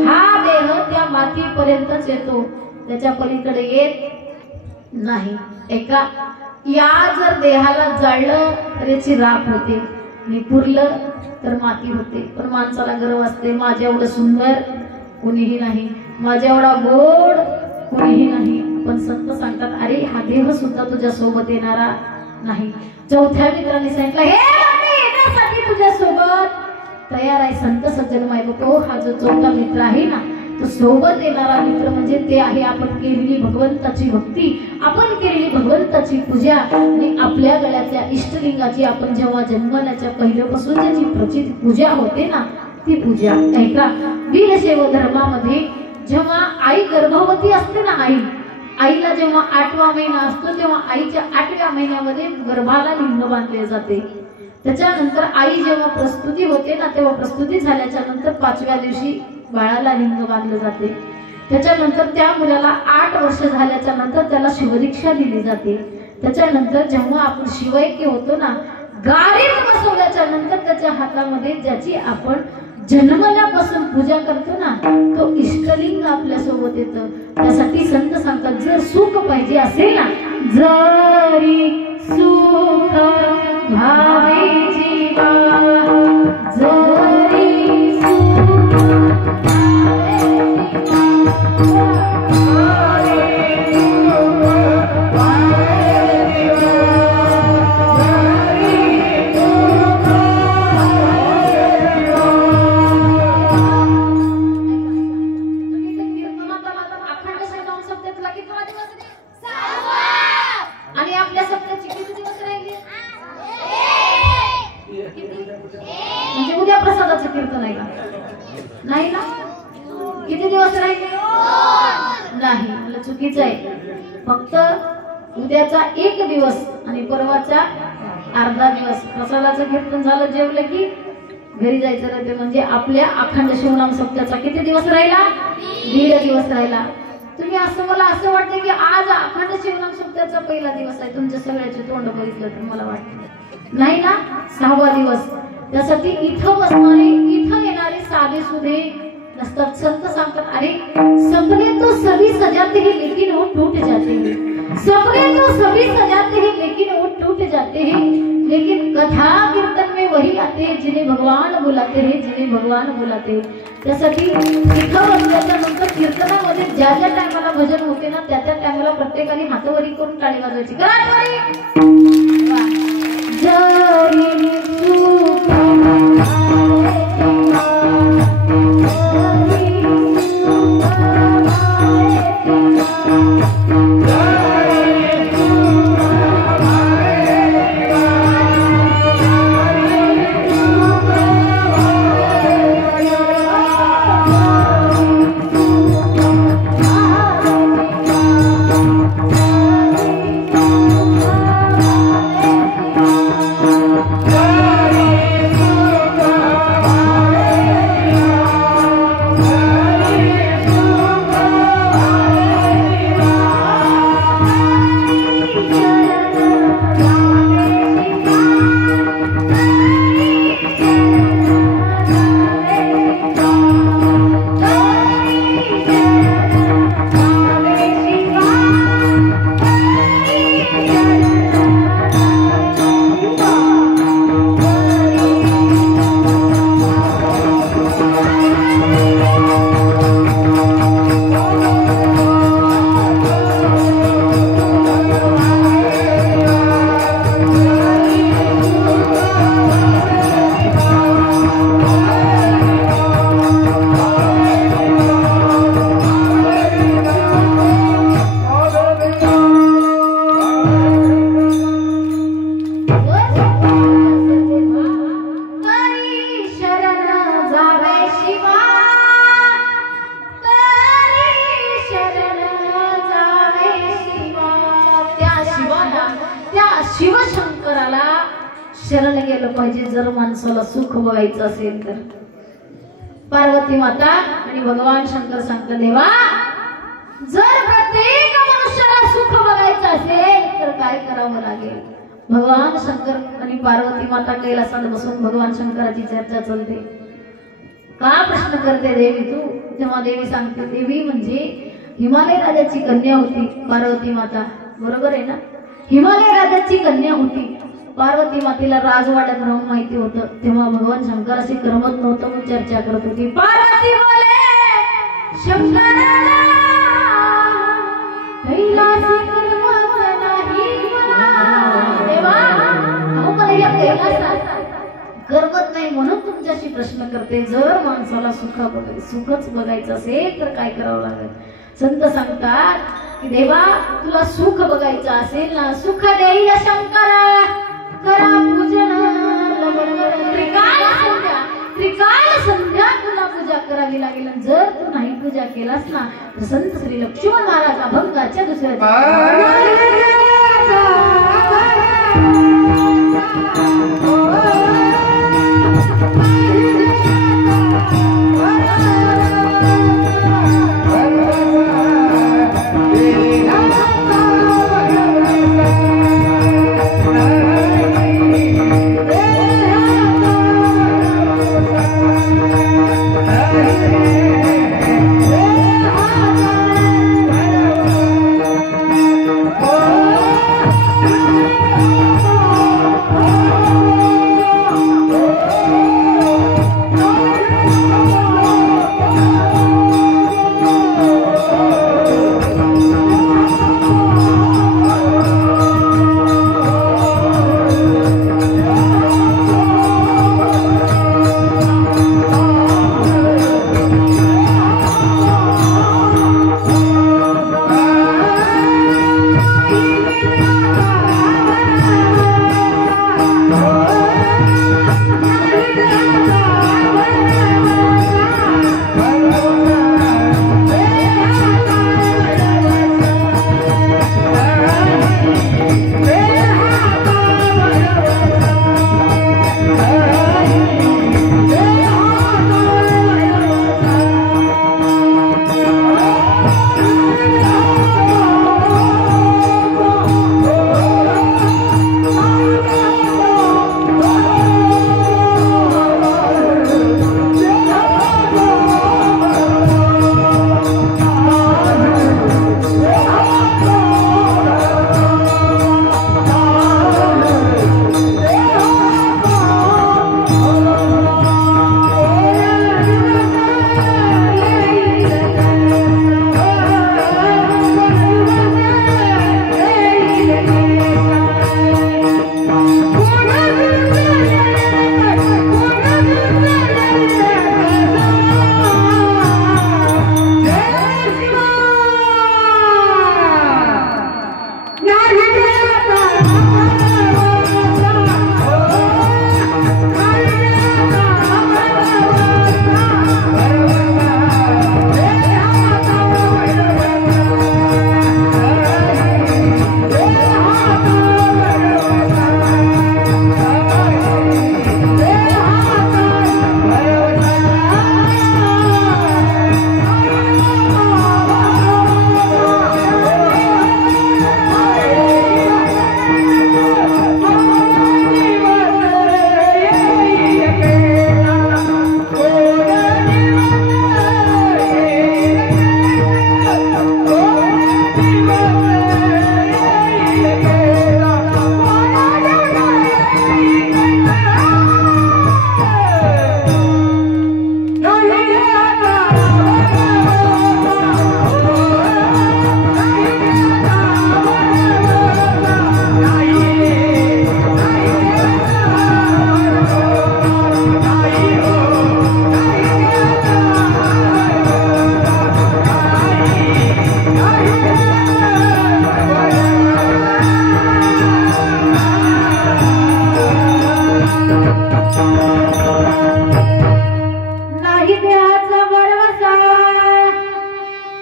हा देह त्या मातीपर्यंतच येतो, त्याच्या पलीकडे येत नाही. एका या जर देहाला जाळलं तर याची राख होते आणि पुरलं तर माती होते. पण माणसाला गर्व असते, माझ्या एवढं सुंदर कोणीही नाही, माझ्या एवढा गोड कोणीही नाही. पण संत सांगतात, अरे हा देह सुद्धा तुझ्या सोबत येणारा नाही. चौथ्या मित्राने सांगितलं, हे मी येण्यासाठी तुझ्या सोबत तयार आहे. संत सज्जन मायबापो, हा जो चौथा मित्र आहे ना, तो सोबत येणारा मित्र म्हणजे ते आहे आपण केलेली भगवंताची भक्ती, आपण केलेली भगवंताची पूजा आणि आपल्या गळ्यातल्या इष्टलिंगाची आपण जेव्हा जन्मण्याच्या पहिल्यापासून ज्याची प्रचित पूजा होते ना, ती पूजा. ऐका, वीरशैव धर्मामध्ये जेव्हा आई गर्भवती असते ना, आईला जेव्हा 8वा महिना असतो, तेव्हा आईच्या 8व्या महिन्यामध्ये गर्भाला लिंग बांधले जाते. त्याच्यानंतर आई जेव्हा प्रस्तुती होते ना, तेव्हा प्रस्तुती झाल्याच्या नंतर 5व्या दिवशी बाळाला लिंग बांधले जाते. त्याच्यानंतर त्या मुलाला 8 वर्ष झाल्याच्या नंतर त्याला शिवदीक्षा दिली जाते. त्याच्यानंतर जेव्हा आपण शिवैक्य होतो ना, गाडीत बसवल्याच्या नंतर त्याच्या हातामध्ये ज्याची आपण जन्मल्यापासून पूजा करतो ना, तो इष्टलिंग आपल्या सोबत येतं. त्यासाठी संत सांगतात, जर सुख पाहिजे असेल ना, जरी सुख भावे जीवा, जरी सुख आणि आपल्या सप्त्याची किती दिवस राहिले? म्हणजे उद्या प्रसादाचं कीर्तन आहे का? नाही ना? किती दिवस राहिले? नाही. चुकीचं आहे. फक्त उद्याचा 1 दिवस आणि परवाचा अर्धा दिवस प्रसादाचं कीर्तन झालं, जेवलं की घरी जायचं राहते. म्हणजे आपल्या अखंड शिवनाम सप्ताहाचा किती दिवस राहिला? 1.5 दिवस राहिला. तुम्ही असं, मला असं वाटतं की आज अखंड शिवनाम सप्ताहाचा पहिला दिवस आहे. तुमच्या सगळ्याचे तोंड बघितलं तर मला वाटतं नाही ना, 6वा दिवस. त्यासाठी इथं बसणारे, इथं येणारे साधे सुधे नसतात. संत सांगतात, अरे सपने तो सभी सजाते हैं लेकिन वो टूट जाते हैं. सपने तो सभी सजाते हैं लेकिन वो टूट जाते हैं. लेकिन कथा कीर्तन में वही आते हैं जिन्हें भगवान बुलाते हैं, जिन्हें भगवान बुलाते हैं. त्यासाठी इथं बसल्याच्या नंतर कीर्तनामध्ये ज्या ज्या टायमाला भजन होते ना, त्या त्या टायमाला प्रत्येकाने हातवरी करून टाळी वाजवायची. शिवशंकराला शरण गेलं पाहिजे जर माणसाला सुख बघायचं असेल तर. पार्वती माता आणि भगवान शंकर सांगतात, देवा जर प्रत्येक मनुष्याला सुख बघायचं असेल तर काय करावं लागेल? भगवान शंकर आणि पार्वती माता कैलासात बसून भगवान शंकराची चर्चा चालते. का प्रश्न करते देवी तू? तेव्हा देवी सांगते, देवी म्हणजे हिमालय राजाची कन्या होती पार्वती माता, बरोबर आहे ना? हिमालय राजाची कन्या होती. पार्वती मातेला राजवाड्यात राहून माहिती होतं. तेव्हा भगवान शंकराशी करमत नव्हतं, मग चर्चा करत होती. पार्वती बोले शंकराला कैलासी करमत नाही मला. देवा अहो मला या कैलासात करमत नाही म्हणून तुमच्याशी प्रश्न करते. जर माणसाला सुखच बघायचं असेल तर काय करावं लागेल? संत सांगतात की देवा तुला सुख बघायचं असेल ना, सुख देईल शंकरा करा पूजन त्रिकाल संध्या तुला पूजा करावी लागेल. जर तू नाही पूजा केलास ना तर संत श्री लक्ष्मण महाराज अभंगाच्या दुसऱ्या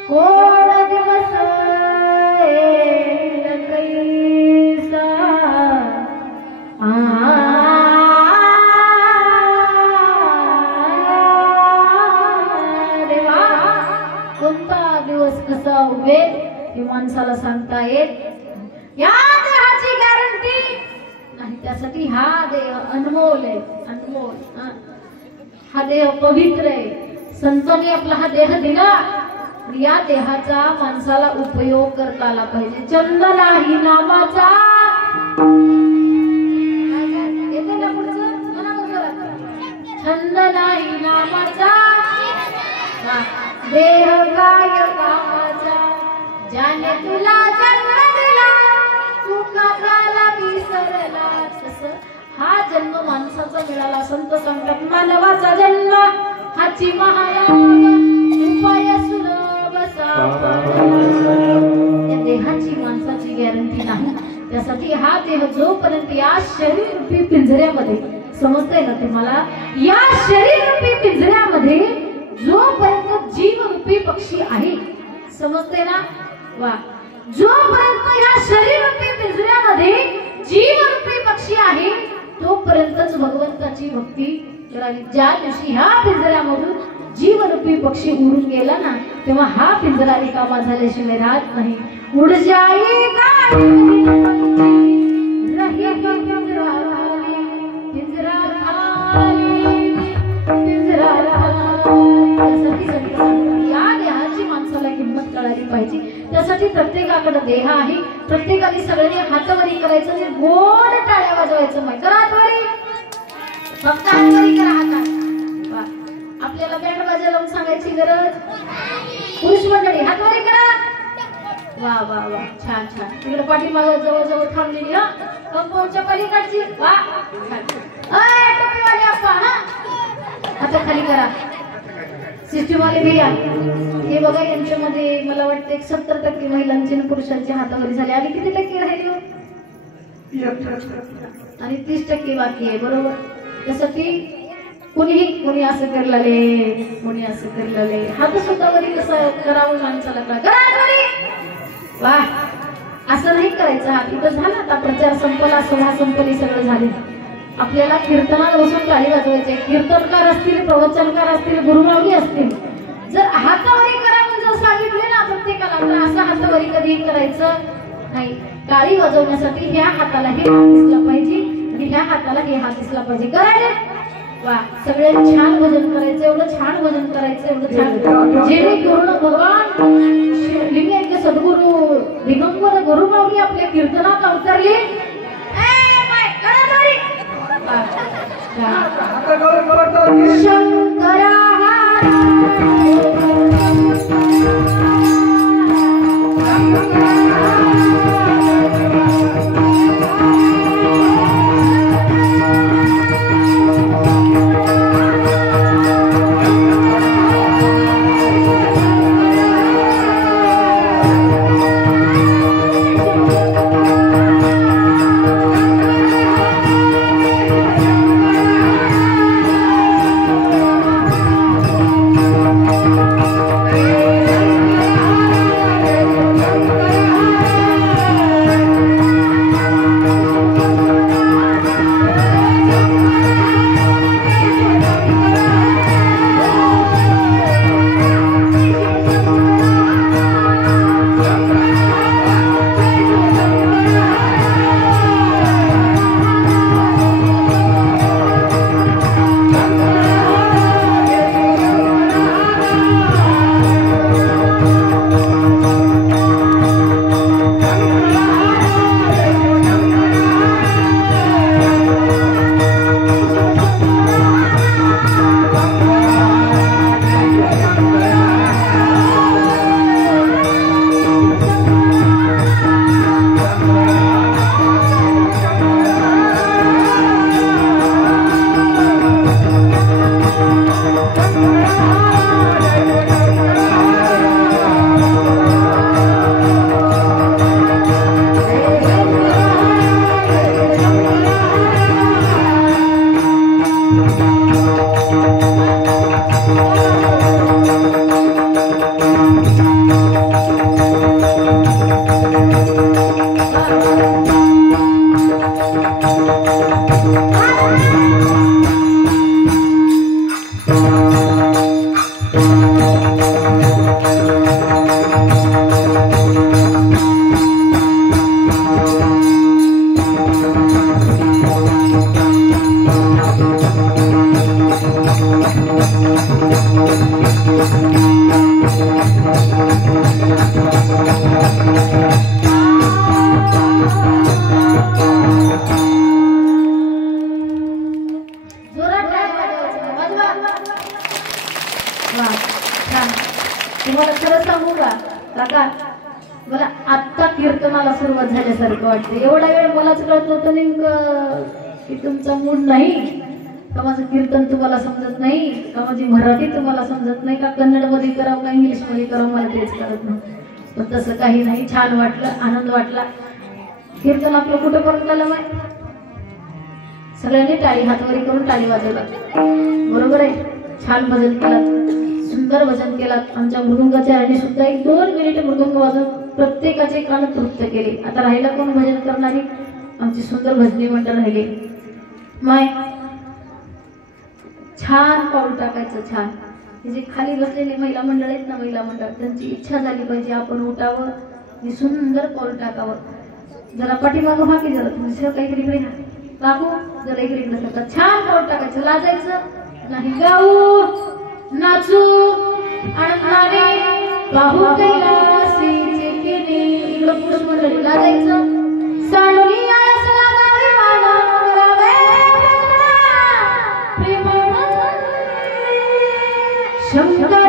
कोण दिवस येईल कैसा देवा, कोणता दिवस कसा उभेल हे माणसाला सांगता येत या देहाची गॅरंटी नाही. त्यासाठी हा देह अनमोल आहे, अनमोल. हा देह पवित्र आहे. संतांनी आपला हा देह दिला, या देहाचा माणसाला उपयोग करता आला पाहिजे. छंद नाही नामाचा, येते ना पुढचं, छंद नाही नामाचा, देह काय कामाचा, ज्याने तुला जन्म दिला तू कशाला विसरला. हा जन्म माणसाचा मिळाला. संत सांगतात मानवाचा जन्म हाची महायोग उपाय सुलभ सापडला. या देहाची माणसाची गॅरंटी नाही. त्यासाठी हा देह जोपर्यंत या शरीर रूपी पिंजऱ्यामध्ये, समजतंय ना तुम्हाला, या शरीर रूपी पिंजऱ्यामध्ये जोपर्यंत जीव रूपी पक्षी आहे, समजते ना, वा, जोपर्यंत या शरीर रूपी पिंजऱ्यामध्ये जीव रूपी पक्षी आहे तोपर्यंतच भगवंताची भक्ती करावी. ज्या दिवशी ह्या पिंजऱ्यामधून जीवरूपी पक्षी उडून गेला ना, तेव्हा हा पिंजरा रिकामा झाल्याशिवाय राहत नाही. उड जाएगा रही पिंजरा खाली, पिंजरा खाली, पिंजरा खाली. या देहाची माणसाला किंमत कळाली पाहिजे. त्यासाठी प्रत्येकाकडे देह आहे. प्रत्येकाने सगळ्यांनी हातवरी करायचं आणि गोड टाळ्या वाजवायचं. माहिती हातवरी, फक्त हातवरी करा हातात. आपल्याला बँड बाजा लावून सांगायची गरज. पुरुष मंडळी हातवरी करा. वा वा वा, छान छान. तिकडे पाठीमाग जवळ थांबलेली, हा कंपाऊंडच्या पलीकडची, वा छान. टोपीवाले अप्पा, हा हात खाली करा. सिस्टीमवाले भैया, हे बघा, यांच्यामध्ये मला वाटतं 70% महिलांचे आणि पुरुषांचे हातावरी झाले. आणि किती टक्के राहिले आणि 30% बाकी आहे, बरोबर. त्यासाठी कोणी असं करलाले, कोणी असं करलाले. हात सुद्धा वरी कसं करावं माणसाला करा. वा, असं नाही करायचं. हा कुठं झाला आता प्रचार संपला, सभा संपली, सगळं झाले. आपल्याला कीर्तनात बसून टाळी वाजवायचे. कीर्तनकार असतील, प्रवचनकार असतील, गुरुमावली असतील, जर हातावरी करा म्हणून जर सांगितले ना प्रत्येकाला, तर असं हातावरी कधी करायचं नाही. टाळी वाजवण्यासाठी ह्या हाताला हे हात दिसला पाहिजे आणि ह्या हाताला हे हात दिसला पाहिजे. करायचे. वा, सगळ्यांनी छान भजन करायचं, एवढं छान भजन करायचं, एवढं छान. जेणेकरून भगवान लिंगायचे सद्गुरु दिगंबर गुरुमावली आपल्या कीर्तनात अवतरले. शंकरा जोरात टाळ्या वाजवायच्या. वाजवा. वा, छान. तुम्हाला खरं सांगू का काका, मला आत्ता कीर्तनाला सुरुवात झाल्यासारखं वाटतं. एवढा वेळ मलाच कळत होतं नेमकं की तुमचा मूड नाही का, माझं कीर्तन तुम्हाला समजत नाही का, माझी मराठी तुम्हाला समजत नाही का, कन्नडमध्ये करावं का इंग्लिशमध्ये करावं मला तेच कळत नाही. पण तसं काही नाही. छान वाटलं, आनंद वाटला. कीर्तन आपलं कुठंपर्यंत आलं माहिती? सगळ्यांनी टाळी हातवरी करून टाळी वाजवला. बरोबर आहे. छान भजन केलात, सुंदर भजन केलात. आमच्या मृदुंगाच्या यांनी सुद्धा 1-2 मिनिट मृदुंग वाजवून प्रत्येकाचे कान तृप्त केले. आता राहिला कोण भजन करणारी? आमची सुंदर भजनी मंडळ राहिली. माय छान पाऊल टाकायचं. छान. हे जे खाली बसलेले महिला मंडळ आहेत ना, महिला मंडळ, त्यांची इच्छा झाली पाहिजे आपण उठावं आणि सुंदर पाऊल टाकावं. जरा पाठीमागं व्हा की जरा तुम्ही सर काहीतरी इकडे टाकू, जरा इकडे इकडे सरका. छान पाऊल टाकायचं, लाजायचं नाही. गाऊ, नाचू, आनंदाने पाहू कैलासीचे किनी. इकडं पुरुष मंडळी लाजायचं. सांडोली आळस लागावे वाणा करावे शंकर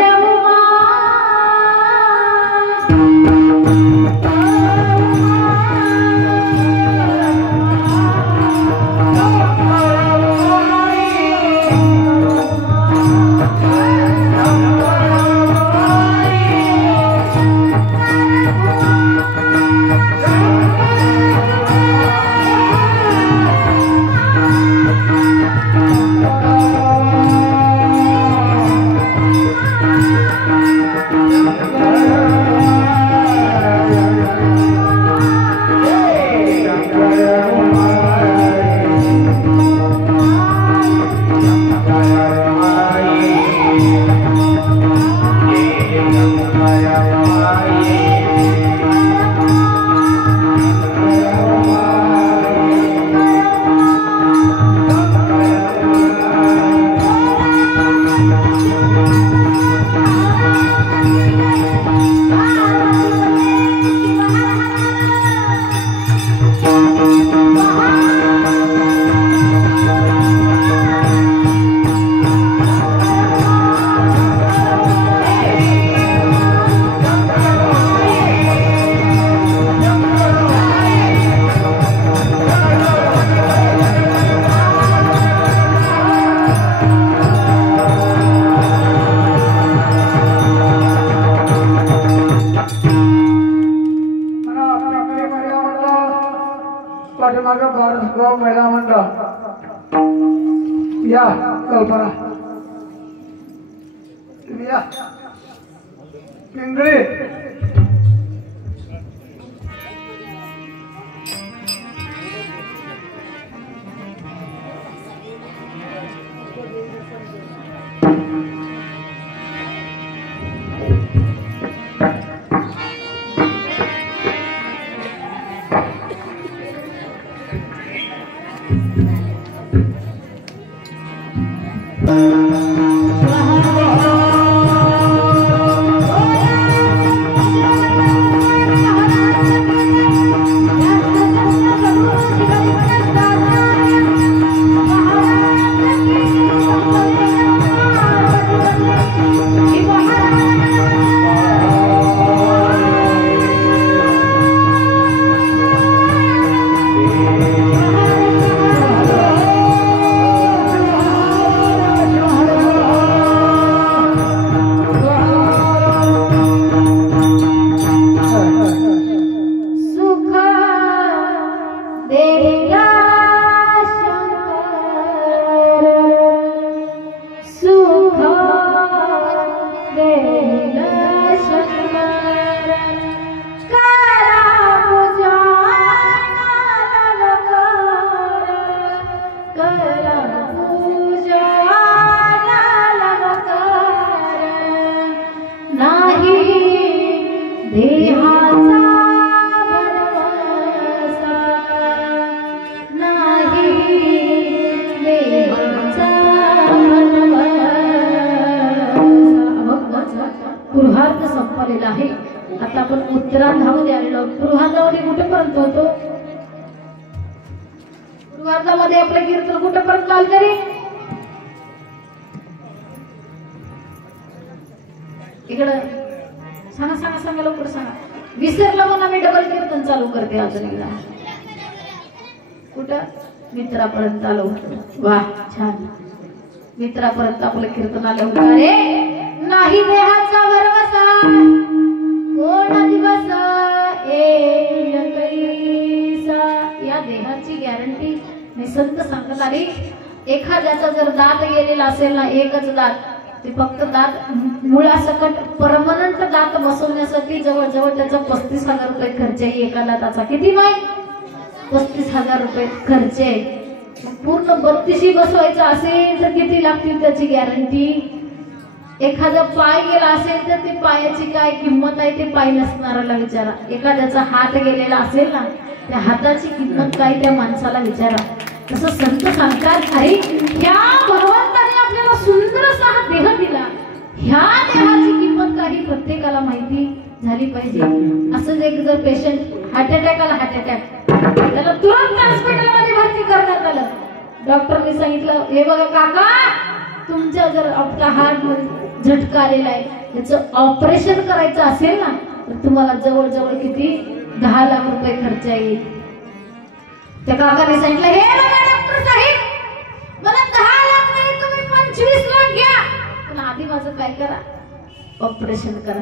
पाठीमागं बारसगाव महिला मंडळ या. कल्पना तुम्ही या. पिंगळी आता आपण उत्तरार्धामध्ये आलेलो आहोत. पूर्वार्धामध्ये कुठेपर्यंत होतो? पूर्वार्धामध्ये आपलं कीर्तन कुठेपर्यंत आलं तरी? इकडं सांगा सांगा सांगा लवकर सांगा. विसरलं म्हणून आम्ही डबल कीर्तन चालू करते अजून एकदा. कुठं? मित्रापर्यंत आलो होतो. वा छान. मित्रापर्यंत आपलं कीर्तन आलं होतं. अरे नाही देहाचा भरवसा कोण दिवस येईल कैसा. या देहाची गॅरंटी निसंत सांगत आली. एखाद्याचा जर दात गेलेला असेल ना, एकच दात, ते फक्त दात मुळासकट परमनंट दात बसवण्यासाठी जवळजवळ त्याचा 35,000 रुपये खर्च आहे. एका दाताचा किती माहिती? 35,000 रुपये खर्च आहे. पूर्ण 32 बसवायचं असेल तर किती लागतील त्याची गॅरंटी? एखादा पाय गेला असेल तर ते पायाची काय किंमत आहे ते पाय नसणाऱ्याला विचारा. एखाद्याचा हात गेलेला असेल ना, त्या हाताची किंमत काय त्या माणसाला विचारा. तसं संत सांगतात, अरे ह्या भगवंताने आपल्याला सुंदर असा हा देह दिला, ह्या देहाची किंमत काही प्रत्येकाला माहिती झाली पाहिजे. असंच एक जर पेशंट हार्ट अटॅक आला, हार्ट अटॅक, त्याला तुरंत हॉस्पिटलमध्ये भरती करण्यात आलं. डॉक्टरने सांगितलं, हे बघा काका, तुमच्या जर आपला हार्ट मध्ये झटका आलेला आहे, त्याचं ऑपरेशन करायचं असेल ना, तर तुम्हाला जवळजवळ किती 10 लाख रुपये खर्च येईल. त्या काकाने सांगितलं, हे बघा डॉक्टर साहेब, मला 10 लाख नाही, तुम्ही 25 लाख घ्या, पण आधी माझं काय करा, ऑपरेशन करा.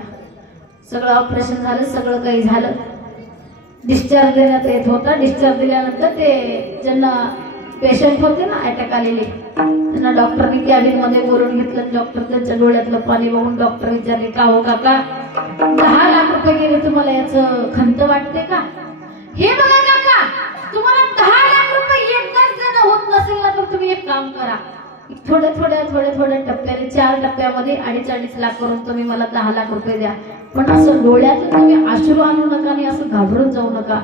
सगळं ऑपरेशन झालं, सगळं काही झालं. डिस्चार्ज देण्यात येत होता. डिस्चार्ज दिल्यानंतर ते ज्यांना पेशंट होते ना अटॅक आलेले, त्यांना डॉक्टरनी कॅबिन मध्ये बोलून घेतलं. डॉक्टर त्यांच्या डोळ्यातलं पाणी बघून डॉक्टर विचारले, का हो काका, 10 लाख रुपये गेले, तुम्हाला याचं खंत वाटते का? हे बघा काका, तुम्हाला 10 लाख रुपये एकदाच देणं होत नसेल ना, तर तुम्ही एक काम करा, थोड्या टप्प्याने 4 टप्प्यामध्ये 2.5 लाख करून तुम्ही मला 10 लाख रुपये द्या. पण असं डोळ्यातून तुम्ही अश्रू आणू नका आणि असं घाबरून जाऊ नका.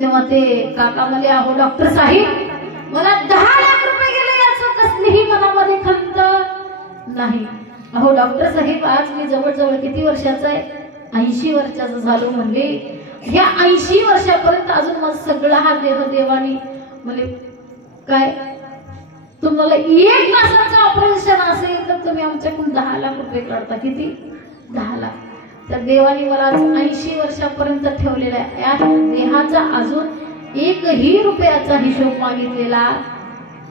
तेव्हा ते काका म्हणले, अहो डॉक्टर साहेब, मला 10 लाख रुपये गेले, याचं कसलीही मनामध्ये खंत नाही. अहो डॉक्टर साहेब, आज मी जवळजवळ किती वर्षाचा आहे? 80 वर्षाचा झालो. म्हणले, ह्या 80 वर्षापर्यंत अजून माझा सगळा हा देह देवानी म्हणजे काय, तुम्हाला 1 तासाचं ऑपरेशन असेल तर तुम्ही आमच्याकडून 10 लाख रुपये काढता. किती? 10 लाख. तर देवानी मला 80 वर्षापर्यंत ठेवलेला आहे. या देहाचा अजून 1ही रुपयाचा हिशोब मागितलेला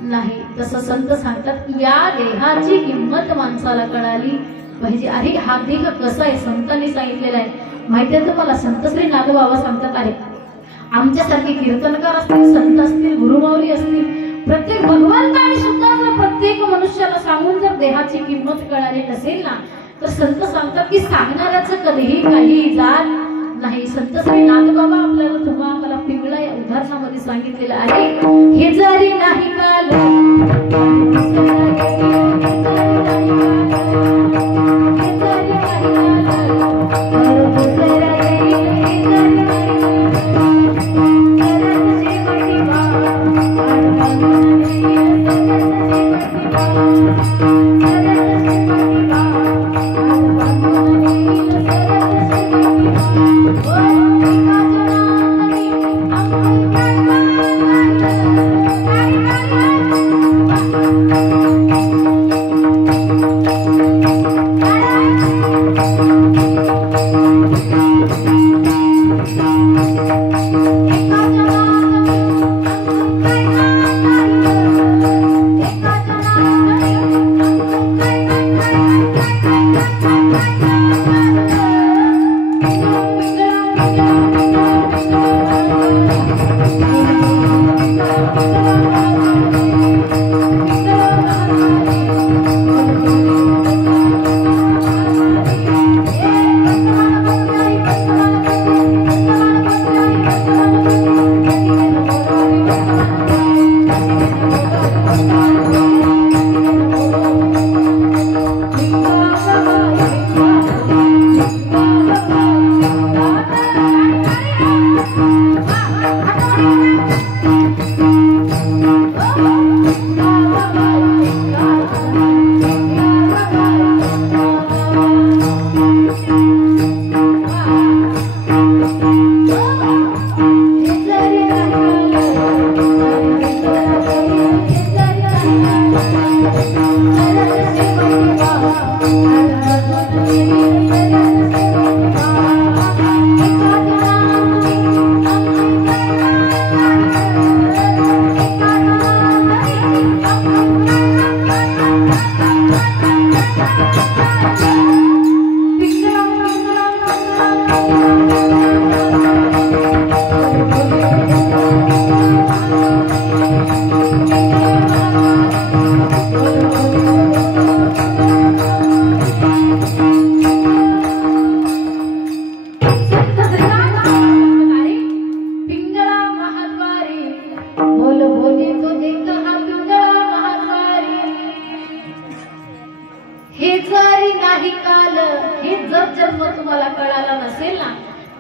नाही. तसं संत सांगतात, या देहाची किंमत माणसाला कळाली पाहिजे. अरे हा देह कसा आहे, संतांनी सांगितलेला आहे माहिती आहे तुम्हाला. संत श्री नागबाबा सांगतात, अरे आमच्यासारखे कीर्तनकार असतील, संत असतील, गुरुमाऊली असतील, प्रत्येक भगवंताने सुद्धा जर प्रत्येक मनुष्याला सांगून जर देहाची किंमत कळाली नसेल ना, तर संत सांगतात की सांगणाऱ्याचं कधीही काही जात नाही. संत श्री नागबाबा आपल्याला तुम्हा आम्हाला पिंगळा या उदाहरणामध्ये सांगितलेलं आहे, हे जरी नाही काल,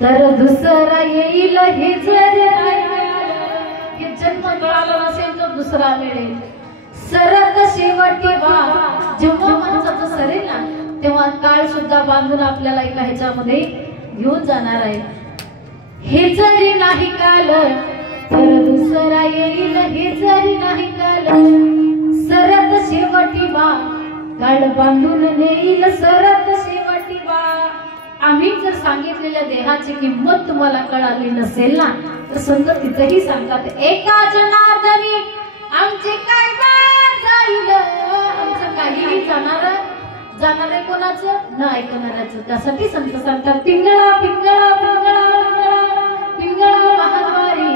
तर दुसरा येईल हे जर हे जन्म कळाला नसेल तर दुसरा मिळेल. सरत शेवटी वा जेव्हा माणसाचं सरेल ना तेव्हा काळ सुद्धा बांधून आपल्याला एका ह्याच्यामध्ये घेऊन जाणार आहे. हे जरी नाही काल तर दुसरा येईल हे जरी नाही काल. सरत शेवटी वा काळ बांधून नेईल सरत शेवटी वा. आम्ही जर सांगितलेल्या देहाची किंमत तुम्हाला कळाली नसेल ना तर संत तिथेही सांगतात एका जनार्दनी आमचे काय जाईल. आमचं काहीही जाणार आहे कोणाचं न ऐकणाऱ्याचं. त्यासाठी संत सांगतात पिंगळा पिंगळा पिंगळा पिंगळा पिंगळा महाद्वारी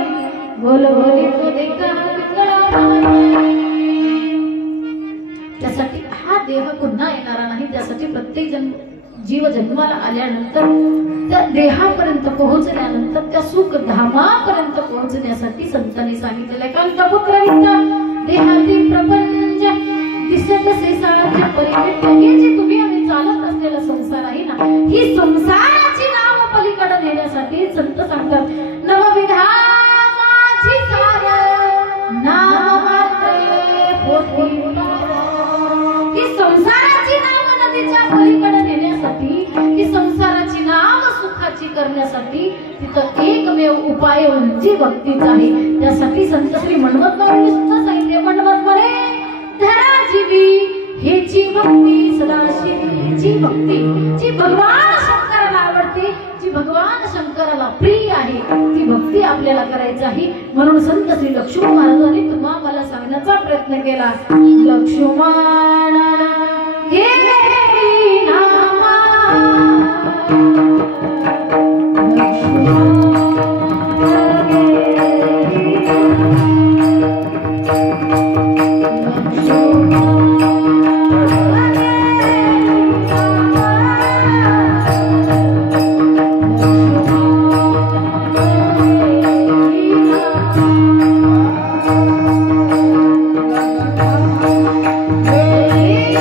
बोल बोले तो देखा पिंगळा महाद्वारी. त्यासाठी हा देह पुन्हा येणारा नाही. त्यासाठी प्रत्येक जीव जन्माला आल्यानंतर त्या देहापर्यंत पोहोचल्यानंतर त्या सुख धामापर्यंत पोहोचण्यासाठी संतांनी सांगितलेलं आहे. कांतपुत्र विद्या देहाती प्रपंच दिसत से साळाचे परिमित. हे जे तुम्ही आम्ही चालत असलेला संसार आहे ना ही संसाराची नाव पलीकडे नेण्यासाठी संत सांगतात नवविधाची सार नाम मात्रे पोथी. ही संसाराची नाव नदीच्या पलीकडे नेण्यासाठी ही संसाराची नाव सुखाची करण्यासाठी तिथं एकमेव उपाय म्हणजे भक्तीचा आहे. त्यासाठी संत श्री मन्मथरावांनी सुद्धा सांगितले मन्मथरे धरा जीवी हेची भक्ती सदाशिवची भक्ती जी भगवान शंकराला आवडते जी भगवान शंकराला प्रिय आहे ती भक्ती आपल्याला करायची आहे. म्हणून संत श्री लक्ष्मण महाराजांनी तुम्हा मला सांगण्याचा प्रयत्न केला लक्ष्मण हे नामा Hey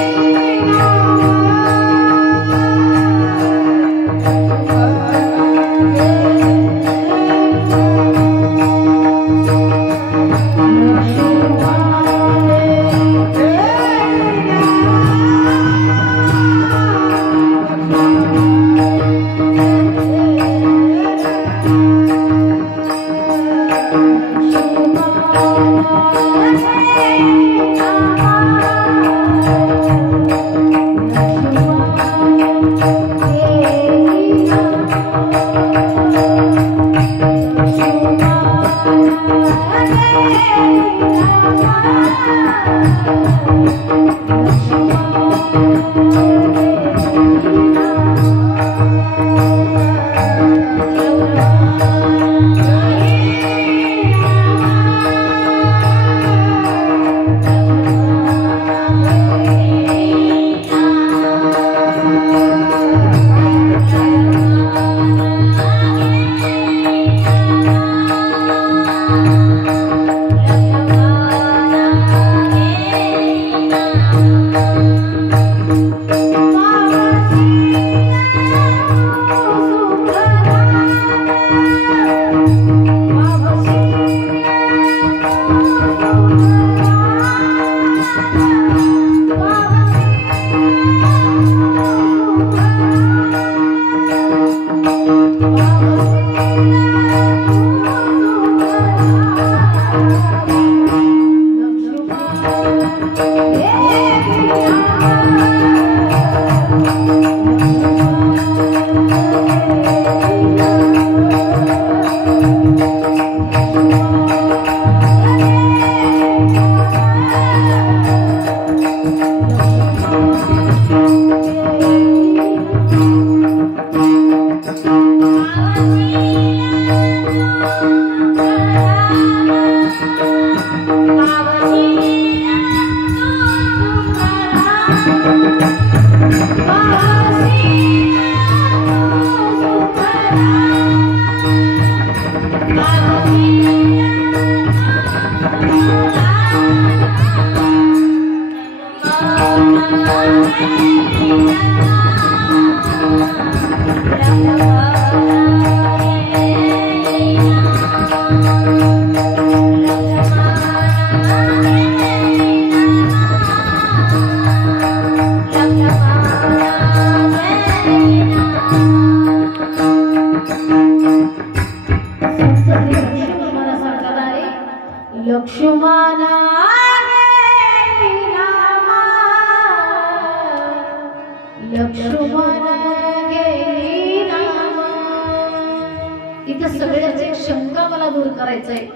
इथं सगळ्यांची एक शंका मला दूर करायचंय.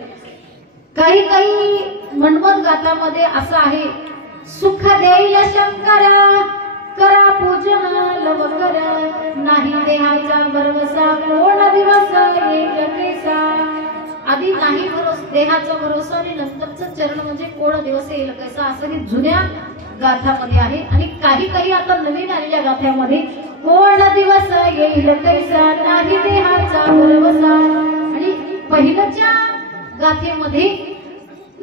काही काही मनमन गाथामध्ये असं आहे, सुख देईल शंकरा करा पूजन लवकर, नाही देहाचा भरवसा कोण दिवस येईल कैसा. आधी नाही देहाचा भरोसा आणि नंतरचं चरण म्हणजे कोण दिवस येईल कैसा, असं ही जुन्या गाथामध्ये आहे. आणि काही काही आता नवीन आलेल्या गाथ्यामध्ये कोण दिवस येईल कैसा, नाही देहाचा भरवसा. आणि पहिल्याच्या गाथेमध्ये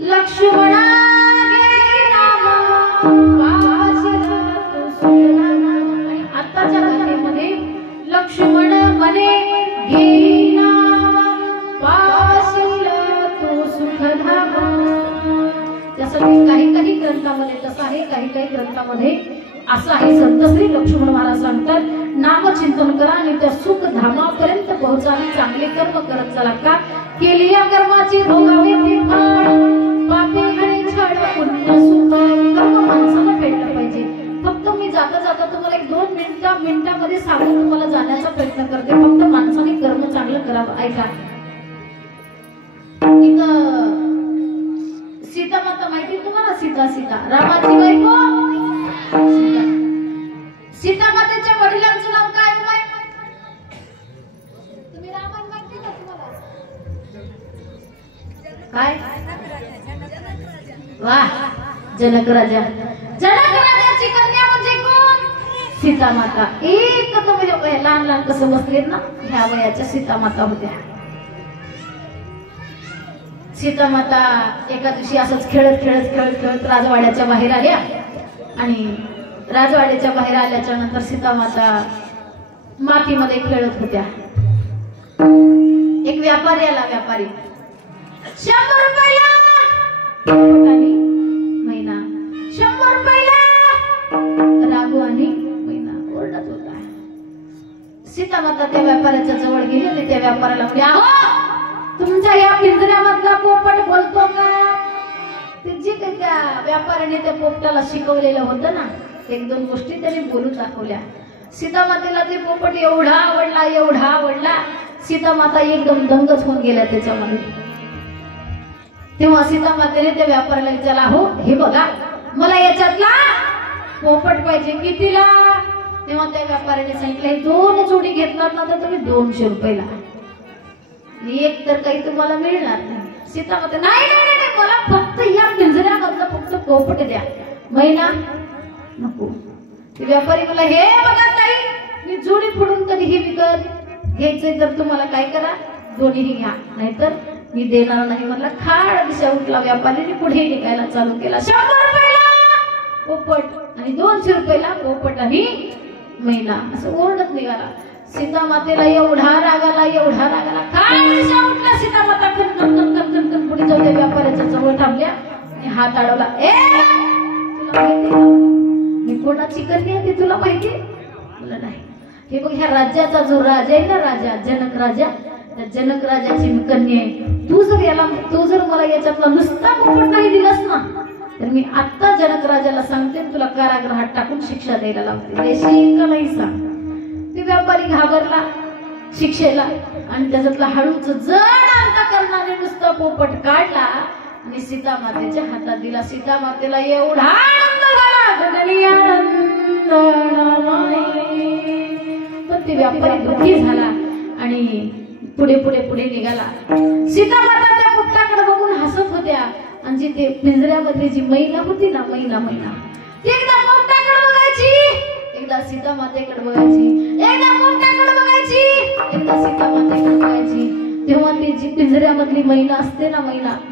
लक्ष्मणा गेली रामा, वासिला तो सुखधामा. आणि आताच्या गाथेमध्ये लक्ष्मण म्हणे गेली रामा, वासिला तो सुखधामा. त्यासाठी काही काही ग्रंथामध्ये तसं आहे, काही काही ग्रंथामध्ये असं आहे. संत श्री लक्ष्मण महाराज सांगतात, नामचिंतन करा आणि त्या सुख धामापर्यंत पोहोचा आणि चांगले कर्म करत चला. का केली या कर्माची भोगावे ते फळ, पापी घडी छळ पुण्य सुख. कर्म माणसाला भेटलं पाहिजे. फक्त मी जाता जाता तुम्हाला एक 2 मिनिटामध्ये सांगून तुम्हाला जाण्याचा प्रयत्न करते. फक्त माणसाने कर्म चांगलं करावं. ऐका, सीता माता माहिती तुम्हाला? सीता रामाची बायको सीता. सीता मातेच्या वडिलांचं नाव काय माहिती? तुम्ही रामायण माहिती का तुम्हाला? काय? वाह, जनक राजा. जनक राजाची कन्या म्हणजे कोण? सीता माता. एक तुम्ही लहान लहान कसं बसलेत ना, ह्या वयाच्या सीता माता होत्या. सीता माता एका दिवशी असंच खेळत राजवाड्याच्या बाहेर आल्या. आणि राजवाड्याच्या बाहेर आल्याच्या नंतर सीता माता मातीमध्ये खेळत होत्या. एक व्यापारी आला. व्यापारी 100 रुपयाला पोपट आणि मैना, 100 रुपयाला राघू आणि मैना ओरडत होता. सीता माता त्या व्यापाऱ्याच्या जवळ गेली आणि त्या व्यापाऱ्याला म्हणे, अहो तुमच्या या पिंजऱ्यामधला पोपट बोलतो का? ते जे काही त्या व्यापाऱ्याने त्या पोपटाला शिकवलेलं होतं ना, 1-2 गोष्टी त्याने बोलून दाखवल्या. सीता मातेला ते पोपट एवढा आवडला. सीता माता एकदम दंगच होऊन गेल्या त्याच्यामध्ये. तेव्हा सीता मातेने त्या व्यापाऱ्याला विचारला, हो हे बघा मला याच्यातला पोपट पाहिजे, कितीला? तेव्हा त्या व्यापाऱ्याने सांगितलं, 2 जोडी घेतलात ना तर तुम्ही 200 रुपयाला, एक तर काही तुम्हाला मिळणार नाही. सीता माता नाही मला फक्त या पिंजऱ्यामधलं फक्त पोपट द्या, मैना नको. व्यापारी मला, हे बघा ताई मी जोडी फोडून कधीही विकत घ्यायचंय तर तुम्हाला काय करा, दोन्हीही घ्या, नाहीतर मी देणार नाही. म्हणला खाड दिशा उठला. व्यापारीने पुढे निघायला चालू केला. 100 रुपयाला पोपट आणि 200 रुपयाला पोपट आणि मैना असं ओरडत निघाला. सीता मातेला एवढा राग आला खाड दिशा उठला. सीता माता कन पुढे जाऊ त्या व्यापाऱ्याच्या जवळ थांबल्या आणि हात अडवला. तुला माहिती मी कोणाची कन्या आहे ते तुला माहिती? मला नाही. हे बघ ह्या राज्याचा जो राजा आहे ना, राजा जनक राजा, त्या जनक राजाची मी कन्या आहे. तू जर मला याच्यातला नुसता पोपट नाही दिलास ना तर मी आत्ता जनक राजाला सांगते, तुला कारागृहात टाकून शिक्षा द्यायला लावते. देशील का नाही सांग. ते व्यापारी घाबरला शिक्षेला आणि त्याच्यातला हळूच जड अंतकरणाने नुसता पोपट काढला आणि सीता मातेच्या हातात दिला. सीता मातेला एवढा आनंद झाला, गगनी आनंद. पण ते व्यापारी दुःखी झाला आणि पुढे निघाला. सीता माता त्या पोपटाकडे बघून हसत होत्या आणि जी ते पिंजऱ्यामध्ये जी मैना होती ना, मैना ती एकदा पोपटाकडे बघायची, एकदा सीता मातेकडे बघायची, एकदा पोपटाकडे बघायची, एकदा सीता मातेकडे बघायची. तेव्हा ती जी पिंजऱ्यामधली मैना असते ना,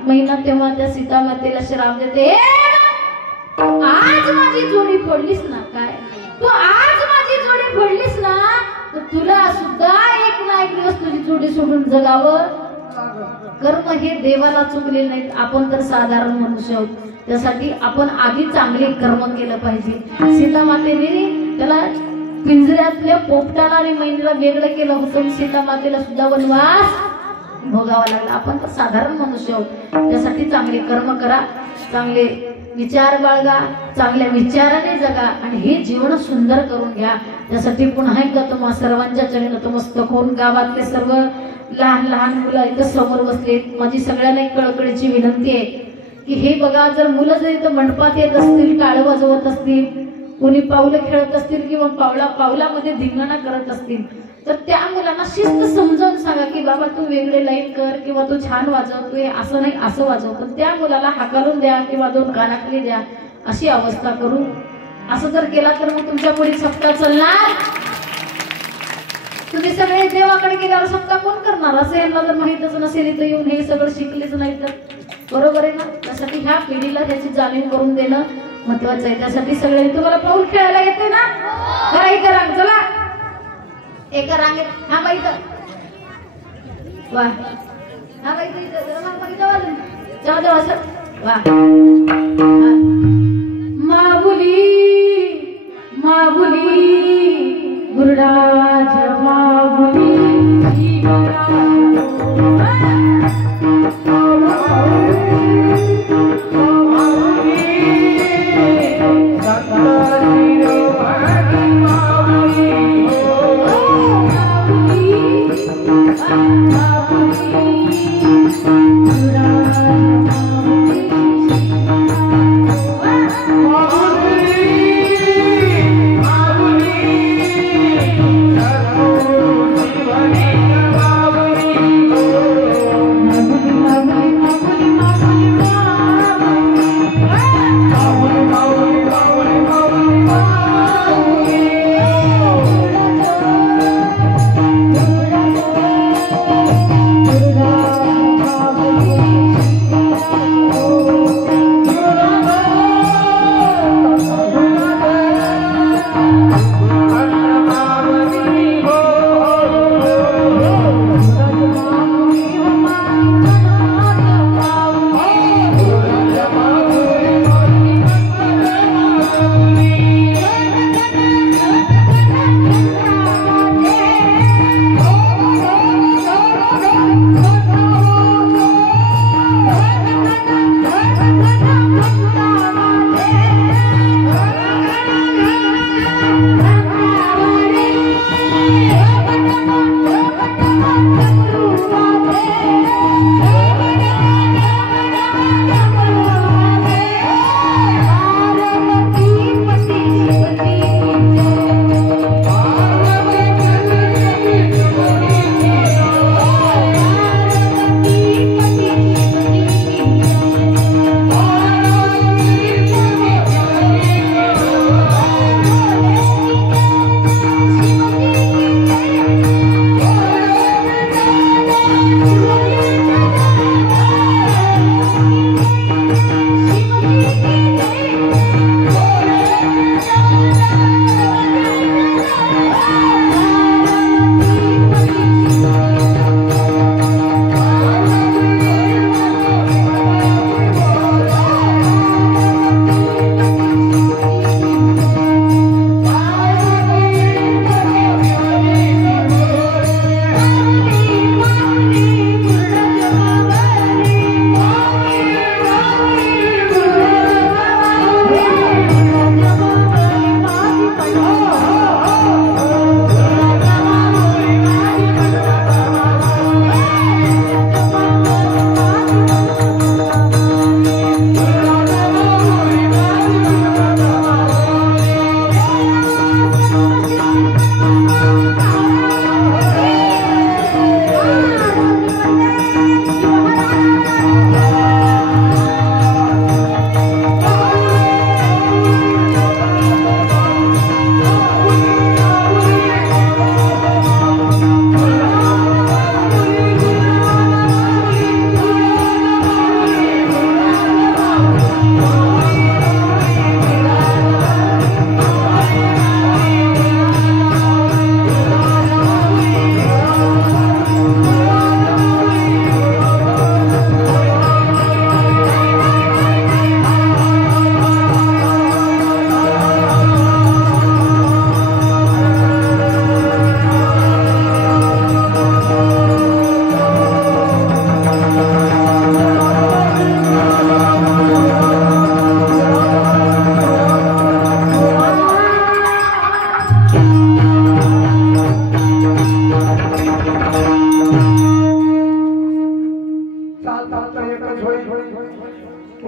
मैना तेव्हा त्या सीता मातेला श्राप देते, आज माझी जोडी फोडलीस ना, काय तू आज माझी जोडी फोडलीस ना तर तुला सुद्धा एक ना एक दिवस तुझी जोडी सोडून जगावं. कर्म हे देवाला चुकले नाहीत, आपण तर साधारण मनुष्य आहोत. त्यासाठी आपण आधी चांगले कर्म केलं पाहिजे. सीता मातेने त्याला पिंजऱ्यातल्या पोपटाला आणि मैनेला वेगळं केलं होतं. सीता मातेला सुद्धा वनवास भोगावा लागला. आपण तर साधारण मनुष्य आहोत. त्यासाठी चांगले कर्म करा, चांगले विचार बाळगा, चांगल्या विचाराने जगा आणि हे जीवन सुंदर करून घ्या. त्यासाठी पुन्हा एकदा तुम्हा सर्वांच्या चरणी नतमस्तक होऊन गावातले सर्व लहान लहान मुलं इथं समोर बसलेत, माझी सगळ्यांना एक कळकळीची विनंती आहे की हे बघा, जर मुलं जर इथं मंडपात येत असतील, टाळं वाजवत असतील, कोणी पावलं खेळत असतील किंवा पावलामध्ये धिंगाणा करत असतील, तर त्या मुलांना शिस्त समजावून सांगा की बाबा तू वेगळे लाईन कर किंवा तू छान वाजव, तू हे असं नाही असं वाजव. पण त्या मुलाला हाकालून द्या किंवा 2 कानाखाली द्या, अशी अवस्था करू. असं जर केला तर मग तुमच्या पुढे सप्ताह चालणार. तुम्ही सगळे देवाकडे गेल्यावर सप्ताह कोण करणार? असं यांना जर माहितच नसेल, इथं येऊन हे सगळं शिकलेच नाही तर बरोबर आहे ना. त्यासाठी ह्या पिढीला त्याची जाणीव करून देणं महत्वाचं आहे. त्यासाठी सगळ्यांनी, तुम्हाला पाऊल खेळायला येते ना? जरा इथं रांग, चला एका रांगेत. हा बाई इथं, वा. हा बाई इथं, जरा मग बाई जवळ जाऊ जाऊ असं. वा. माऊली माऊली गुरुराज माऊली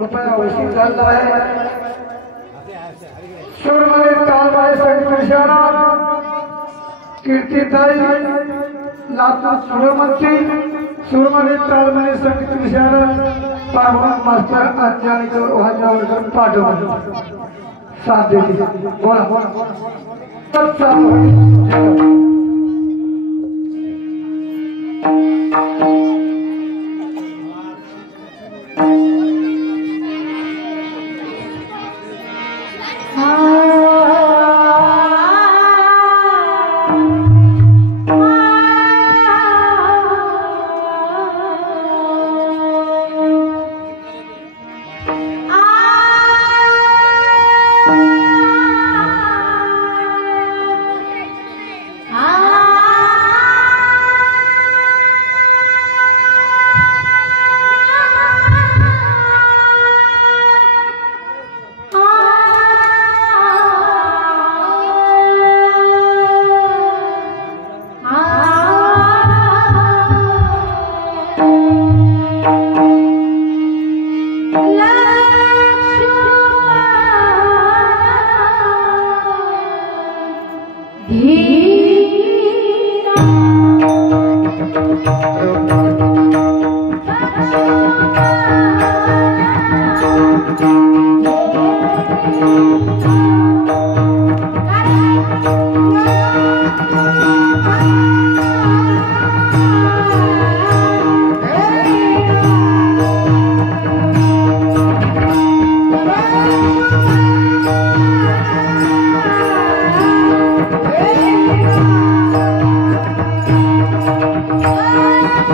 कृपया वशील झालेला आहे सूरमणी तालबाई संगीत शहरात कीर्तिताई लातूर सूर्यमंत्री सूरमणी तालबाई संगीत शहरात पावन मास्टर अंजनी वाजवावर पाठवा साथ देते बोला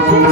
Thank you.